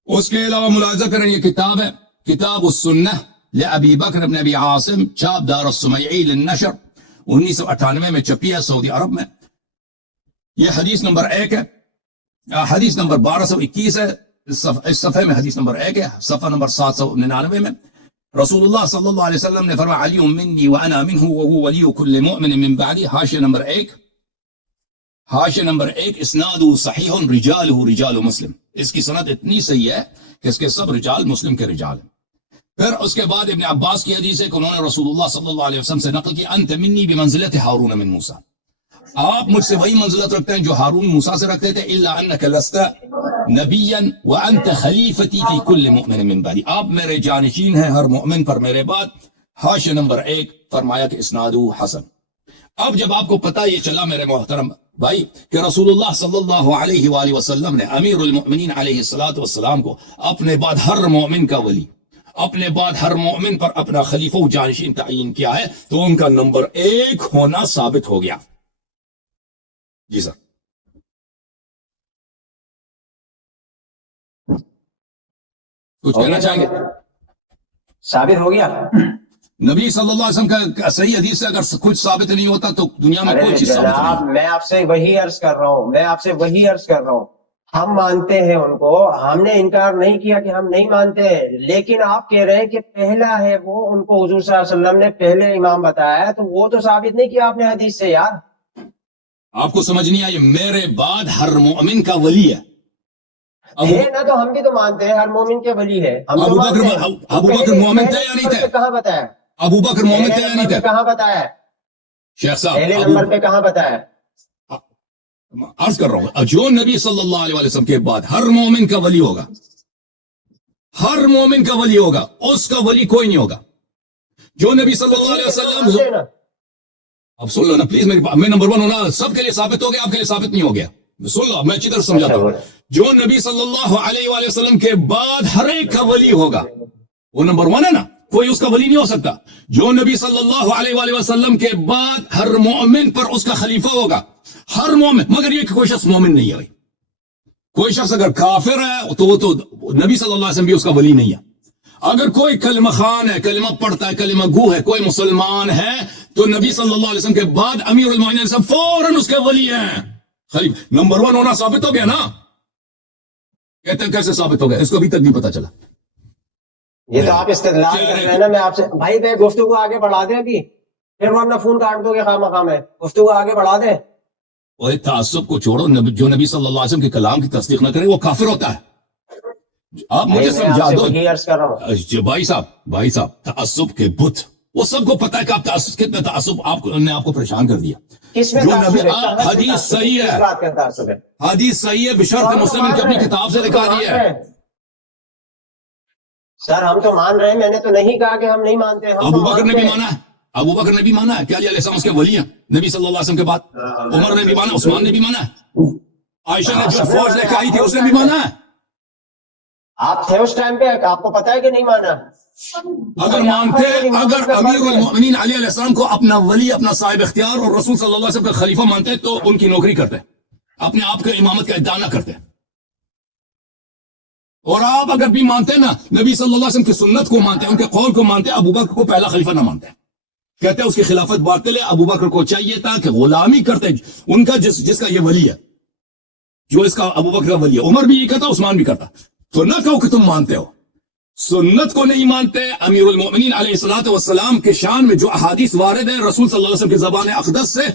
اس کے علاوہ ملاحظہ کریں یہ کتاب ہے کتاب السنہ لابی بکر بن ابی عاصم چاپ دار السمیعی للنشر 1998 میں چھپی ہے سعودی عرب میں. یہ حدیث نمبر 1 ہے, حدیث نمبر 1221 ہے, اس صفحے میں حدیث نمبر 1 ہے, صفحہ نمبر 799 میں رسول اللہ صلی اللہ علیہ وسلم نے فرمایا علی منی وانا منہ وهو ولی کل مؤمن من بعدی. حاشیہ نمبر 1 اسناد صحیح رجالہ رجال مسلم, اس کی سند اتنی صحیح ہے کہ اس کے سب رجال مسلم کے رجال ہیں. پھر اس کے بعد ابن عباس کی حدیث ہے کہ انہوں نے رسول اللہ صلی اللہ علیہ وسلم سے نقل کی انت منی بمنزلت ہارون من موسیٰ, آپ مجھ سے وہی منزلت رکھتے ہیں جو ہارون موسیٰ سے رکھتے تھے. الا انک لست نبیا وانت خلیفتی فی کل مؤمن من بعدی, آپ میرے جانشین ہیں ہر مؤمن پر میرے بعد. حاشیہ نمبر 1 فرمایا کہ اسنادہ حسن. اب جب آپ کو پتہ یہ چلا میرے محترم بھائی کہ رسول اللہ صلی اللہ علیہ وآلہ وسلم نے امیر المؤمنین علیہ الصلوۃ والسلام کو اپنے بعد ہر مومن کا ولی, اپنے بعد ہر مومن پر اپنا خلیفہ و جانشین تعین کیا ہے, تو ان کا نمبر 1 ہونا ثابت ہو گیا. جی سر, کچھ کہنا چاہیں گے؟ ثابت ہو گیا. نبی صلی اللہ علیہ وسلم کا صحیح حدیث سے اگر کچھ ثابت نہیں ہوتا تو دنیا میں کوئی چیز ثابت نہیں. میں آپ سے وہی عرض کر رہا ہوں, ہم مانتے ہیں ان کو, ہم نے انکار نہیں کیا کہ ہم نہیں مانتے ہیں, لیکن آپ کہہ رہے ہیں کہ پہلا ہے وہ, ان کو حضور صلی اللہ علیہ وسلم نے پہلے امام بتایا ہے, تو وہ تو ثابت نہیں کیا آپ نے حدیث سے. یار آپ کو سمجھ نہیں آئی, میرے بعد ہر مومن کا ولی ہے. نا تو ہم بھی تو مانتے ہیں ہر مومن کے ولی ہے. ابو بکر مومن تھے یا نہیں تھے؟ کہاں بتایا ابو بکر مومن تھے یا نہیں تھے؟ کہاں بتایا شیخ صاحب پہلے نمبر پہ کہاں بتایا؟ عرض کر رہا ہوں جو نبی صلی اللہ علیہ وسلم کے بعد ہر مومن کا ولی ہوگا, ہر مومن کا ولی ہوگا, اس کا ولی کوئی نہیں ہوگا. جو نبی صلی اللہ علیہ وسلم, اب سن لو نا پلیز, میں نمبر 1 ہونا سب کے لیے ثابت ہو گیا, آپ کے لیے ثابت نہیں ہو گیا. سن لو, میں اچھی طرح سمجھاتا ہوں. جو نبی صلی اللہ علیہ وآلہ وسلم کے بعد ہر ایک کا ولی ہوگا, وہ نمبر 1 ہے نا, کوئی اس کا ولی نہیں ہو سکتا. جو نبی صلی اللہ علیہ وآلہ وسلم کے بعد ہر مومن پر اس کا خلیفہ ہوگا, ہر مومن, مگر یہ کہ کوئی شخص مومن نہیں ہے. کوئی شخص اگر کافر ہے تو وہ تو نبی صلی اللہ علیہ وسلم بھی اس کا ولی نہیں ہے. اگر کوئی کلمہ خان ہے, کلمہ پڑھتا ہے, کلمہ گو ہے, کوئی مسلمان ہے, تو نبی صلی اللہ علیہ وسلم کے بعد امیر المؤمنین علیہ السلام فوراً اس کے ولی ہیں. خلیفہ نمبر 1 ہونا ثابت ہو گیا نا. کہتے ہیں کیسے ثابت ہو گیا, اس کو ابھی تک نہیں پتا چلا. یہ تو آپ استدلال کر رہے ہیں نا. میں آپ سے بھائی میں گفتگو آگے بڑھا دیں ابھی, پھر وہ اپنا فون کاٹ دو گے خواہ مخواہ میں. گفتگو آگے بڑھا دیں. وہ تعصب کو چھوڑو, جو نبی صلی اللہ علیہ وسلم کے کلام کی تصدیق نہ کرے وہ کافر ہوتا ہے. آپ مجھے سمجھا دو. بھائی صاحب تعصب کے بت, وہ سب کو پتا ہے کہ آپ تعصب, کتنے تعصب آپ کو پریشان کر دیا. حدیث صحیح ہے, حدیث صحیح ہے, بشرط مسلم کی اپنی کتاب سے دکھا دی ہے. سر ہم تو مان رہے ہیں, میں نے تو نہیں کہا کہ ہم نہیں مانتے. ابو بکر نے بھی مانا ہے, ابو بکر نے بھی مانا ہے کہ علی علیہ السلام اس کے ولی ہیں نبی صلی اللہ علیہ وسلم کے بعد. عمر نے بھی مانا, عثمان نے بھی مانا ہے, عائشہ نے جو فوج لے کے آئی تھی اس نے بھی مانا ہے. آپ تھے اس ٹائم پہ, آپ کو پتا ہے کہ نہیں مانا؟ اگر مانتے, اگر امیر المؤمنین علی علیہ السلام کو اپنا ولی, اپنا صاحب اختیار اور رسول صلی اللہ علیہ وسلم کا خلیفہ مانتے تو ان کی نوکری کرتے, اپنے آپ کے امامت کا ادعا نہ کرتے. اور آپ اگر بھی مانتے نا نبی صلی اللہ علیہ وسلم کی سنت کو مانتے, ان کے قول کو مانتے, ابو بکر کو پہلا خلیفہ نہ مانتے. کہتے ہیں اس کی خلافت باطل ہے, ابو بکر کو چاہیے تھا کہ غلامی کرتے ان کا جس کا یہ ولی ہے, جو اس کا ابو بکر کا ولی ہے. عمر بھی یہ کہتا, عثمان بھی کرتا. تو نہ کہو کہ تم مانتے ہو, سنت کو نہیں مانتے. امیر المؤمنین علیہ الصلوۃ والسلام کے شان میں جو احادیث وارد ہیں رسول صلی اللہ علیہ وسلم کی زبان اقدس سے,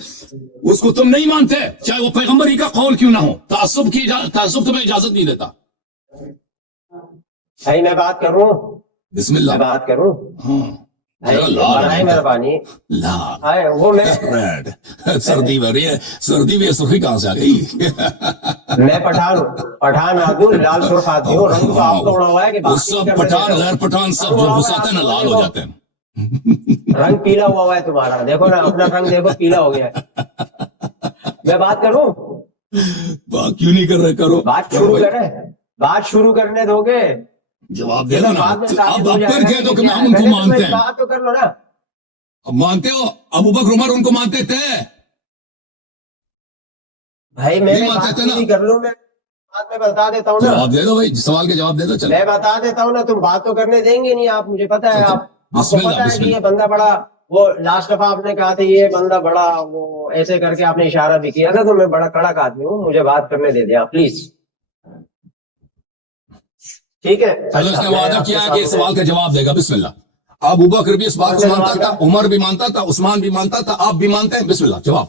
اس کو تم نہیں مانتے, چاہے وہ پیغمبر ہی کا قول کیوں نہ ہو. تعصب تمہیں اجازت نہیں دیتا. بھائی میں بات کروں, بسم اللہ, میں بات کروں. مہربانی. وہ میں سردی میں رہی ہے, سردی میں سرخی کہاں سے آ گئی؟ میں پٹھان آدمی, لال سرخ آدمی ہوں. رنگ تو آپ توڑا ہوا ہے کہ سب پٹھان غیر پٹھان سب جو گھساتے ہیں نا لال ہو جاتے ہیں. رنگ پیلا ہوا ہے تمہارا, دیکھو نا اپنا رنگ دیکھو, پیلا ہو گیا ہے. میں بات کروں, بات کیوں نہیں کر رہے, کرو بات شروع کریں, بات شروع کرنے دو گے. جواب دے رہا نا. بعد میں ثابت اب ہو اب جائے پھر گا کہہ دو کہ کہ ہم ان کو پہلے مانتے ہیں. بات تو کر لو نا. اب مانتے ہو ابو بکر عمر ان کو مانتے تھے؟ بھائی میں نہیں بات مانتے تھے نا. پوری کر لوں, میں بات میں بتا دیتا ہوں نا. جواب دے دو بھائی, سوال کے جواب دے دو. چلو میں بتا دیتا ہوں نا, تم بات تو کرنے دیں گے نہیں آپ, مجھے پتا ہے. آپ بسم کو اللہ پتا ہے بسم کہ یہ اللہ. بندہ بڑا, وہ لاسٹ دفعہ آپ نے کہا تھا یہ بندہ بڑا, وہ ایسے کر کے آپ نے اشارہ بھی کیا تھا, تو میں بڑا کڑک آدمی ہوں, مجھے بات کرنے دے دیا پلیز. ٹھیک ہے, چلو اس نے وعدہ کیا ہے کہ اس سوال کا جواب دے گا. بسم اللہ. ابو بکر بھی اس بات کو مانتا تھا, عمر بھی مانتا تھا, عثمان بھی مانتا تھا, آپ بھی مانتے ہیں. بسم اللہ جواب.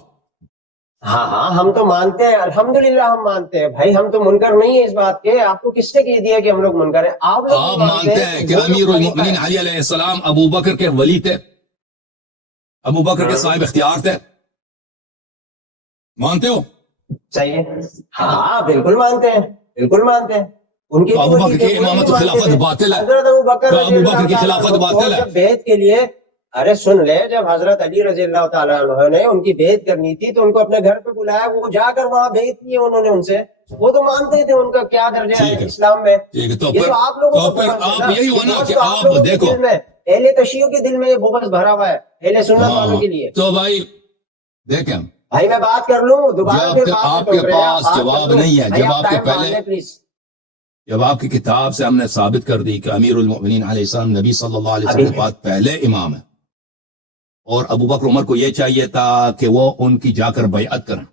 ہاں ہاں ہم تو مانتے ہیں, الحمدللہ ہم مانتے ہیں بھائی, ہم تو منکر نہیں ہے اس بات کے. آپ کو کس نے کہہ دیا کہ ہم لوگ منکر ہیں؟ آپ لوگ آپ بھی مانتے ہیں کہ وہ لوگ امیر خلیفہ المؤمنین ہیں. علی علیہ السلام ابو بکر کے ولی تھے, ابو بکر کے صاحب اختیار تھے, مانتے ہو؟ صحیح ہے, ہاں بالکل مانتے ہیں, بالکل مانتے ہیں. ان کے تو بھی ابو ولی بکر تھے, کی وہ امامت بھی و مانتے خلافت تھے. باطل ہے. حضرت ابو بکر تو رضی ابو اللہ بکر کی تعالیٰ خلافت عنہ کو باطل ہے. جب بیعت کے لیے, ارے سن لے, جب حضرت علی رضی اللہ تعالیٰ عنہ نے ان کی بیعت کرنی تھی تو ان کو اپنے گھر پہ بلایا, وہ جا کر وہاں بیعت کی انہوں نے ان سے. وہ تو مانتے تھے ان کا کیا درجہ ٹھیک ہے ہے, اسلام میں. ٹھیک ہے. تو یہ پھر تو آپ لوگوں تو کو پھر بغض ہے آپ نا, یہی ہوا یہ نا بغض کہ تو آپ آپ لوگوں کے دیکھو. دل میں, اہل تشیعوں کے دل میں یہ بغض بھرا ہوا ہے اہل سنت والوں ہاں کے لیے. تو بھائی دیکھیں, بھائی میں بات کر لوں, دوبارہ پھر بات میں آپ کے ٹوک رہے ہیں, پاس بات کر جواب لوں نہیں ہے. بھائی, جب آپ آپ کے ٹائم مان پہلے, لیں پلیز. جب آپ کی کتاب سے ہم نے ثابت کر دی کہ امیر المؤمنین علیہ السلام نبی صلی اللہ علیہ وسلم کے بعد پہلے امام ہیں, اور ابو بکر عمر کو یہ چاہیے تھا کہ وہ ان کی جا کر بیعت کریں,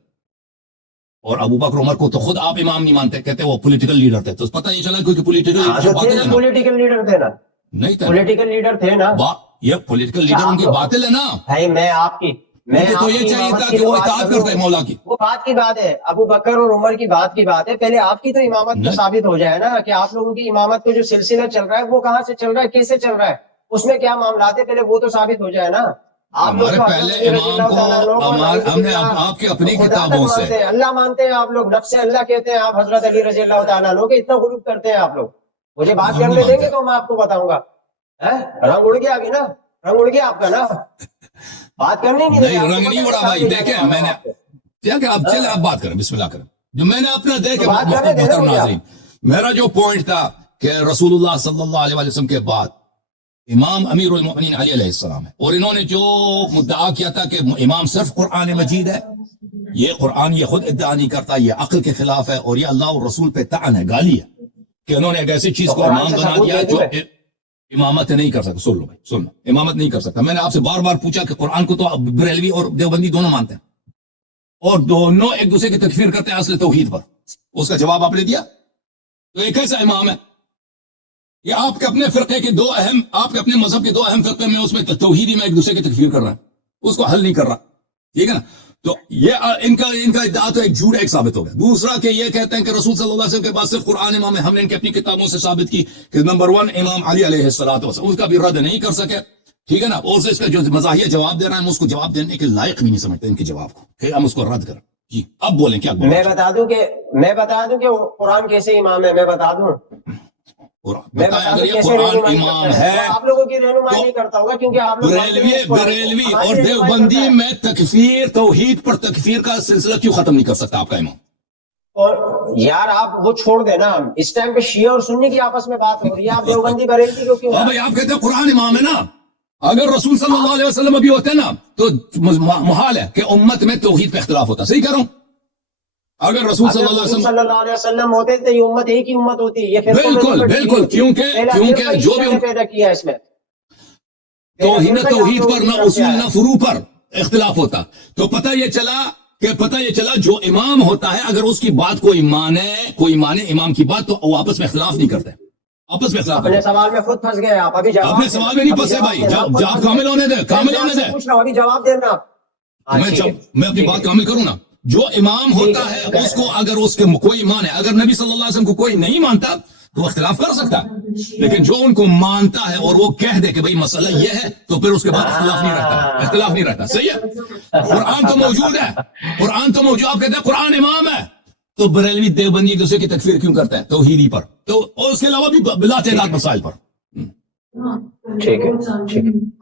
اور ابو بکر عمر کو تو خود آپ امام نہیں مانتے, کہتے وہ پولیٹیکل لیڈر تھے. تو پتہ نہیں چلا کیونکہ پولیٹیکل لیڈرشپ باطل ہے نا. پولیٹیکل لیڈر تھے نا, نہیں تھا پولیٹیکل لیڈر تھے نا. یہ پولیٹیکل لیڈر ان کی باطل ہے نا. بھائی میں آپ کی, میں ان کو تو آپ یہ کی چاہیے امامت تھا کی کہ تو وہ بات اطاعت کر لوں. کرتے ہیں مولا کی. وہ بات کی بات ہے, ابو بکر اور عمر کی بات کی بات ہے. پہلے آپ کی تو امامت تو ثابت ہو جائے نا, کہ آپ لوگوں کی امامت کا جو سلسلہ چل رہا ہے وہ کہاں سے چل رہا ہے, کیسے چل رہا ہے, اس میں کیا معاملات ہے, پہلے وہ تو ثابت ہو جائے نا. آپ لوگ ہمارے تو پہلے حضرت علی رضی امام اللہ کو تعالیٰ عنہ کو نعوذ ہم نے باللہ آپ کی اپنی خدا تک کتابوں سے, مانتے ہیں, اللہ مانتے ہیں آپ لوگ, نفس اللہ کہتے ہیں آپ حضرت علی رضی اللہ تعالیٰ عنہ کے, اتنا غلو کرتے ہیں آپ لوگ. مجھے بات ہم نہیں کرنے دیں مانتے. گے تو میں آپ کو بتاؤں گا. رنگ اڑ گیا ابھی نا, رنگ اڑ گیا آپ کا نا, بات کرنے نہیں دیں گے. نہیں آپ کو رنگ پتہ نہیں ہے اڑا کہاں بھائی. لے جانے دیکھیں والا میں ہوں نے آپ کو. کیا کہ آپ چلے آپ بات کریں, بسم اللہ کریں. جو میں نے اپنا دیکھا تو بات کرنے دیں نا محترم مجھے آپ. ناظرین, میرا جو پوائنٹ تھا کہ رسول اللہ صلی اللہ علیہ وسلم کے بعد امام امیر المؤمنین علی علیہ السلام ہے, اور انہوں نے جو مدعا کیا تھا کہ امام صرف قرآن مجید ہے, یہ قرآن یہ خود ادعا نہیں کرتا, یہ عقل کے خلاف ہے, اور یہ اللہ اور رسول پہ طعن ہے, گالی ہے کہ انہوں نے ایک ایسی چیز کو امام بنا دیا جو امامت نہیں کر سکتا. سن لو بھائی, سن لو, امامت نہیں کر سکتا. میں نے آپ سے بار بار پوچھا کہ قرآن کو تو بریلوی اور دیوبندی دونوں مانتے ہیں, اور دونوں ایک دوسرے کی تکفیر کرتے ہیں اصل توحید پر. اس کا جواب آپ نے دیا. تو ایک ایسا امام ہے, یہ آپ کے اپنے فرقے کے دو اہم, آپ کے اپنے مذہب کے دو اہم فرقے میں, اس میں توحیدی میں ایک دوسرے کی تکفیر کر رہا ہے, اس کو حل نہیں کر رہا. ٹھیک ہے نا. تو یہ ان کا ادعا تو ایک جھوٹ ایک ثابت ہو گیا. دوسرا کہ یہ کہتے ہیں کہ رسول صلی اللہ علیہ وسلم کے بعد صرف قرآن امام ہے. ہم نے ان کی اپنی کتابوں سے ثابت کی کہ نمبر 1 امام علی علیہ السلام, اس کا بھی رد نہیں کر سکے. ٹھیک ہے نا. اور سے اس کا جو مزاحیہ جواب دے رہا ہے, ہم اس کو جواب دینے کے لائق بھی نہیں سمجھتے ان کے جواب کو, کہ ہم اس کو رد کریں. جی اب بولیں کیا بولیں. میں بتا دوں کہ قرآن کیسے امام ہے, میں بتا دوں. بتائیں اگر یہ قرآن امام ہے, آپ لوگوں کی رہنمائی نہیں کرتا ہوگا, کیونکہ آپ لوگ بریلوی اور دیوبندی میں تکفیر, توحید پر تکفیر کا سلسلہ کیوں ختم نہیں کر سکتا آپ کا امام؟ اور یار آپ وہ چھوڑ دیں نا, اس ٹائم پہ شیعہ اور سنی کی آپس میں بات ہو رہی ہے, آپ دیوبندی بریلوی کو کیوں؟ بھائی آپ کہتے ہیں قرآن امام ہے نا, اگر رسول صلی اللہ علیہ وسلم ابھی ہوتے نا تو محال ہے کہ امت میں توحید پہ اختلاف ہوتا. صحیح کہہ رہا ہوں. اگر رسول صلی اللہ علیہ وسلم ہوتے تو یہ امت ایک ہی امت ہوتی. یہ بالکل بالکل, کیونکہ جو بھی پیدا کیا اس میں توحید پر نہ اصول نہ فروع پر اختلاف ہوتا. تو پتہ یہ چلا جو امام ہوتا ہے, اگر اس کی بات کوئی مانے امام کی بات, تو وہ آپس میں اختلاف نہیں کرتے. آپس میں اختلاف اپنے سوال میں خود پھنس گئے آپ. ابھی اپنے سوال میں نہیں پھنسے بھائی, جواب کامل ہونے دے. پوچھ رہا ہوں, ابھی جواب دینا. میں اپنی بات کامل کروں نا. جو امام ہوتا ہے اس کو اگر اس کے کوئی مانے, اگر نبی صلی اللہ علیہ وسلم کو کوئی نہیں مانتا تو اختلاف کر سکتا ہے, لیکن جو ان کو مانتا ہے اور وہ کہہ دے کہ بھئی مسئلہ یہ ہے, تو پھر اس کے بعد اختلاف نہیں رہتا. صحیح ہے. قرآن تو موجود ہے, آپ کہتے ہیں قرآن امام ہے, تو بریلوی دیوبندی ایک دوسرے کی تکفیر کیوں کرتا ہے توحیدی پر, تو اس کے علاوہ بھی بلا تعداد مسائل پر. ٹھیک ہے,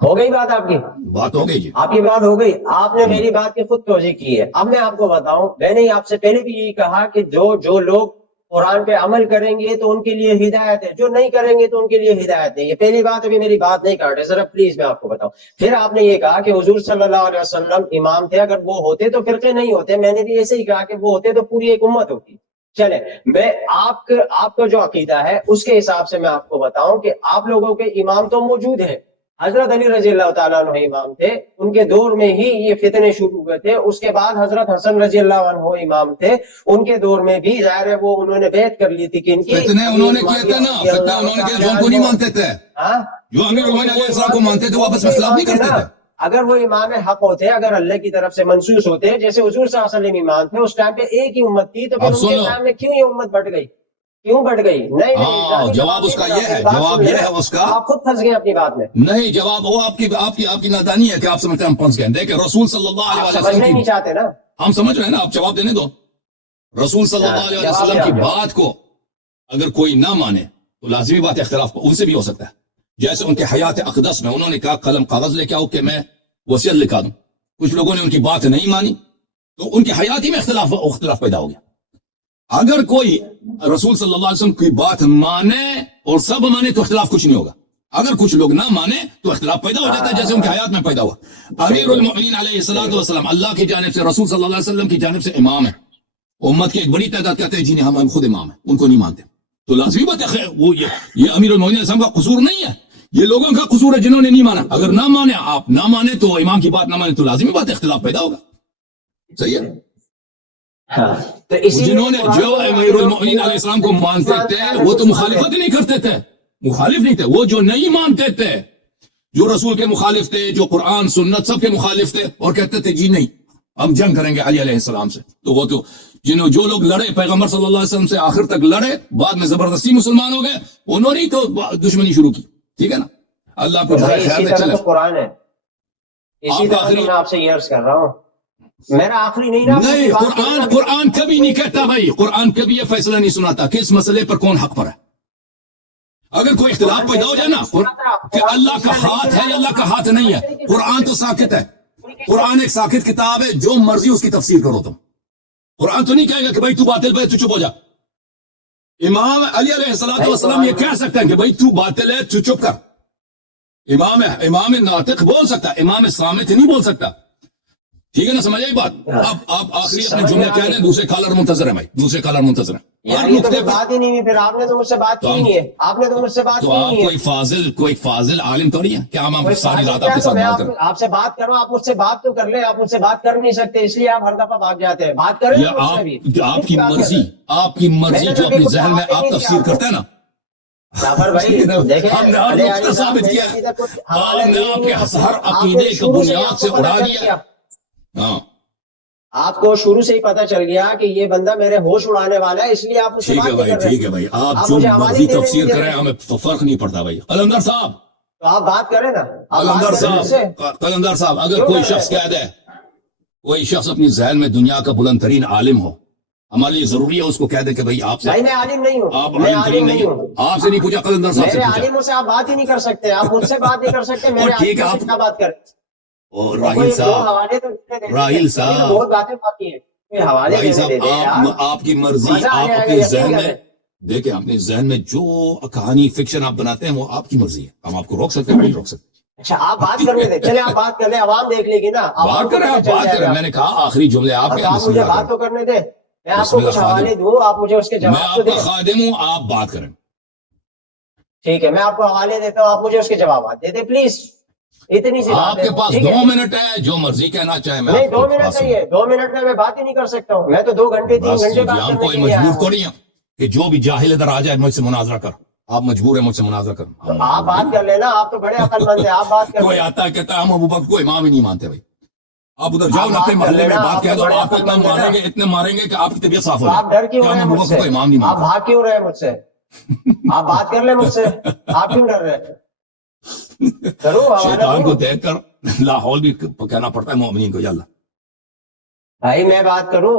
ہو گئی بات آپ کی, بات ہو گئی جی, آپ کی بات ہو گئی. آپ نے میری بات کی خود توجہ کی ہے. اب میں آپ کو بتاؤں, میں نے آپ سے پہلے بھی یہی کہا کہ جو لوگ قرآن پہ عمل کریں گے تو ان کے لیے ہدایت ہے، جو نہیں کریں گے تو ان کے لیے ہدایت نہیں ہے. پہلی بات، ابھی میری بات نہیں کاٹے ذرا پلیز، میں آپ کو بتاؤں. پھر آپ نے یہ کہا کہ حضور صلی اللہ علیہ وسلم امام تھے، اگر وہ ہوتے تو فرقے نہیں ہوتے. میں نے بھی ایسے ہی کہا کہ وہ ہوتے تو پوری ایک امت ہوتی. چلے، میں آپ کا جو عقیدہ ہے اس کے حساب سے میں آپ کو بتاؤں کہ آپ لوگوں کے امام تو موجود ہیں. حضرت علی رضی اللہ تعالیٰ عنہ امام تھے، ان کے دور میں ہی یہ فتنے شروع ہوئے تھے. اس کے بعد حضرت حسن رضی اللہ عنہ امام تھے، ان کے دور میں بھی ظاہر ہے وہ انہوں نے بیعت کر لی تھی کہ ان کی فتنے انہوں نے کیے تھے نا، فتنے انہوں نے کیے جو ان کو نہیں مانتے تھے. ہاں، جو امیر المومنین علیہ السلام کو مانتے تھے وہ آپس میں اختلاف نہیں کرتے تھے. اگر وہ امام حق ہوتے، اگر اللہ کی طرف سے منصوص ہوتے، جیسے حضور صلی اللہ علیہ وسلم امام تھے، اس ٹائم پہ ایک ہی امت تھی، تو پھر ان کے ٹائم میں کیوں یہ امت بڑھ گئی، کیوں بڑھ گئی؟ نہیں، جواب اس کا یہ ہے، جواب یہ ہے اس کا، آپ خود پھنس گئے اپنی بات میں. نہیں جواب وہ آپ کی نادانی ہے کہ آپ سمجھتے ہیں ہم پھنس گئے. دیکھیں رسول صلی اللہ علیہ سمجھنا وسلم نہیں کی، چاہتے نا، ہم سمجھ رہے ہیں نا، آپ جواب دینے دو. رسول صلی اللہ علیہ وسلم کی بات کو اگر کوئی نہ مانے تو لازمی بات اختلاف ان سے بھی ہو سکتا ہے. جیسے ان کے حیات اقدس میں انہوں نے کہا قلم کاغذ لے کے آؤ کہ میں وصیت لکھا دوں. کچھ لوگوں نے ان کی بات نہیں مانی تو ان کے حیاتی میں اختلاف پیدا ہو گیا. اگر کوئی رسول صلی اللہ علیہ وسلم کی بات مانے اور سب مانے تو اختلاف کچھ نہیں ہوگا. اگر کچھ لوگ نہ مانے تو اختلاف پیدا ہو جاتا ہے، جیسے ان کے حیات میں پیدا ہوا. امیر المؤمنین علیہ الصلوۃ والسلام اللہ کی جانب سے، رسول صلی اللہ علیہ وسلم کی جانب سے امام ہے. امت کی ایک بڑی تعداد کہتے ہیں جی نہیں ہم خود امام ہیں، ان کو نہیں مانتے. تو لازمی بات ہے وہ یہ امیر المؤمنین علیہ السلام کا قصور نہیں ہے، یہ لوگوں کا قصور ہے جنہوں نے نہیں مانا. اگر نہ مانے، آپ نہ مانے تو امام کی بات نہ مانے تو لازمی بات اختلاف پیدا ہوگا. صحیح ہے. تو جنہوں نے جو امیر المؤمنین علیہ السلام کو مانتے تھے وہ تو مخالفت ہی نہیں کرتے تھے، مخالف نہیں تھے. وہ جو نہیں مانتے تھے، جو رسول کے مخالف تھے، جو قرآن سنت سب کے مخالف تھے اور کہتے تھے جی نہیں ہم جنگ کریں گے علی علیہ السلام سے، تو وہ تو جو لوگ لڑے پیغمبر صلی اللہ علیہ وسلم سے آخر تک لڑے، بعد میں زبردستی مسلمان ہو گئے، انہوں نے تو دشمنی شروع کی. ٹھیک ہے نا، اللہ کو اسی طرح تو قرآن ہے. اسی طرح میں آپ سے یہ عرض کر رہا ہوں، میرا آخری نہیں، قرآن کبھی نہیں کہتا بھائی، قرآن کبھی یہ فیصلہ نہیں سناتا کہ اس مسئلے پر کون حق پر ہے. اگر کوئی اختلاف پیدا ہو جائے نا کہ اللہ کا ہاتھ ہے یا اللہ کا ہاتھ نہیں ہے، قرآن تو ساکت ہے. قرآن ایک ساکت کتاب ہے، جو مرضی اس کی تفسیر کرو تم. قرآن تو نہیں کہے گا کہ بھائی تو باطل بھائی تو چپ ہو جا. امام علی علیہ السلام یہ کہہ سکتا ہے کہ بھائی تو باطل ہے تو چپ کر. امام ناطق بول سکتا ہے، امام صامت نہیں بول سکتا. ٹھیک ہے نا، سمجھ آئی بات. اب آپ آخری اپنے جملے کہہ رہے ہیں، دوسرے کالر منتظر ہے بھائی، دوسرے کالر منتظر ہے. یہ تو بات ہی نہیں ہوئی، پھر آپ نے تو مجھ سے بات کی نہیں ہے، آپ نے تو مجھ سے بات کی نہیں ہے. کوئی فاضل عالم تو نہیں ہے کیا ہم ساری رات آپ کے ساتھ بات کریں؟ آپ سے بات کروں، آپ مجھ سے بات تو کر لیں. آپ مجھ سے بات کر نہیں سکتے، اس لیے آپ ہر دفعہ بھاگ جاتے ہیں. بات کریں آپ کی مرضی جو اپنے ذہن میں آپ تفسیر کرتے ہیں نا. جعفر بھائی دیکھیں، ہم نے ہر نقطہ ثابت کیا، ہم نے آپ کے ہر عقیدے کو بنیاد سے اڑا دیا. ہاں، آپ کو شروع سے ہی پتا چل گیا کہ یہ بندہ میرے ہوش اڑانے والا ہے، اس لیے آپ ٹھیک ہے بھائی، ٹھیک ہے بھائی، آپ جو مرضی تفسیر کریں ہمیں فرق نہیں پڑتا بھائی. قلندر صاحب، تو آپ بات کریں نا. قلندر صاحب اگر کوئی شخص کہہ دے، کوئی شخص اپنی ذہن میں دنیا کا بلند ترین عالم ہو، ہمارے لیے ضروری ہے اس کو کہہ دے کہ بھائی آپ سے، میں عالم نہیں ہوں، آپ عالم ترین نہیں ہوں. آپ سے نہیں پوچھا، قلندر صاحب سے میرے پوچھا. عالموں سے آپ بات ہی نہیں کر سکتے، آپ مجھ سے بات نہیں کر سکتے، میرے ٹھیک ہے، عالموں سے کیا بات کریں. اور راہیل صاحب، راہیل صاحب، بہت باتیں باقی ہیں. بھائی صاحب آپ کی مرضی، آپ اپنے ذہن میں دیکھیں، اپنے ذہن میں جو کہانی فکشن آپ بناتے ہیں وہ آپ کی مرضی ہے، ہم آپ کو روک سکتے ہیں نہیں روک سکتے. اچھا آپ بات کرنے دیں، چلے آپ بات کر لیں، عوام دیکھ لے گی نا. بات کریں، آپ بات کریں. میں نے کہا آخری جملے آپ کے، آپ مجھے بات تو کرنے دیں، میں آپ کو کچھ حوالے دوں، آپ مجھے اس کے جواب میں آپ کا خادم ہوں، آپ بات کریں. ٹھیک ہے، میں آپ کو حوالے دیتا ہوں، آپ مجھے اس کے جوابات دے دیں پلیز. اتنی سی آپ کے پاس 2 منٹ ہے، جو مرضی کہنا چاہے. میں نہیں 2 منٹ چاہیے، 2 منٹ میں بات ہی نہیں کر سکتا ہوں، میں تو 2 گھنٹے 3 گھنٹے بات ہم کرنے کوئی کے لیے آیا مجبور ہوں. تو نہیں ہے کہ جو بھی جاہل ادھر آ جائے مجھ سے مناظرہ کر. آپ مجبور ہیں مجھ سے مناظرہ کر. آپ بات کر لینا، آپ تو بڑے عقل مند ہیں، آپ بات کر. کوئی آتا ہے کہتا ہے ہم ابو بکر کو امام ہی نہیں مانتے. بھائی آپ ادھر جاؤ نا اپنے محلے میں بات کہہ دو، آپ کو اتنا ماریں گے، اتنے ماریں گے کہ آپ کی طبیعت صاف ہو جائے. آپ ڈر کیوں رہے ہیں مجھ سے؟ آپ بھاگ کیوں رہے ہیں مجھ سے؟ آپ بات کر لیں مجھ سے، آپ کیوں ڈر رہے ہیں؟ شیطان کو دیکھ کر لاہور بھی کہنا پڑتا ہے مومنین کو. یا اللہ بھائی میں بات کروں.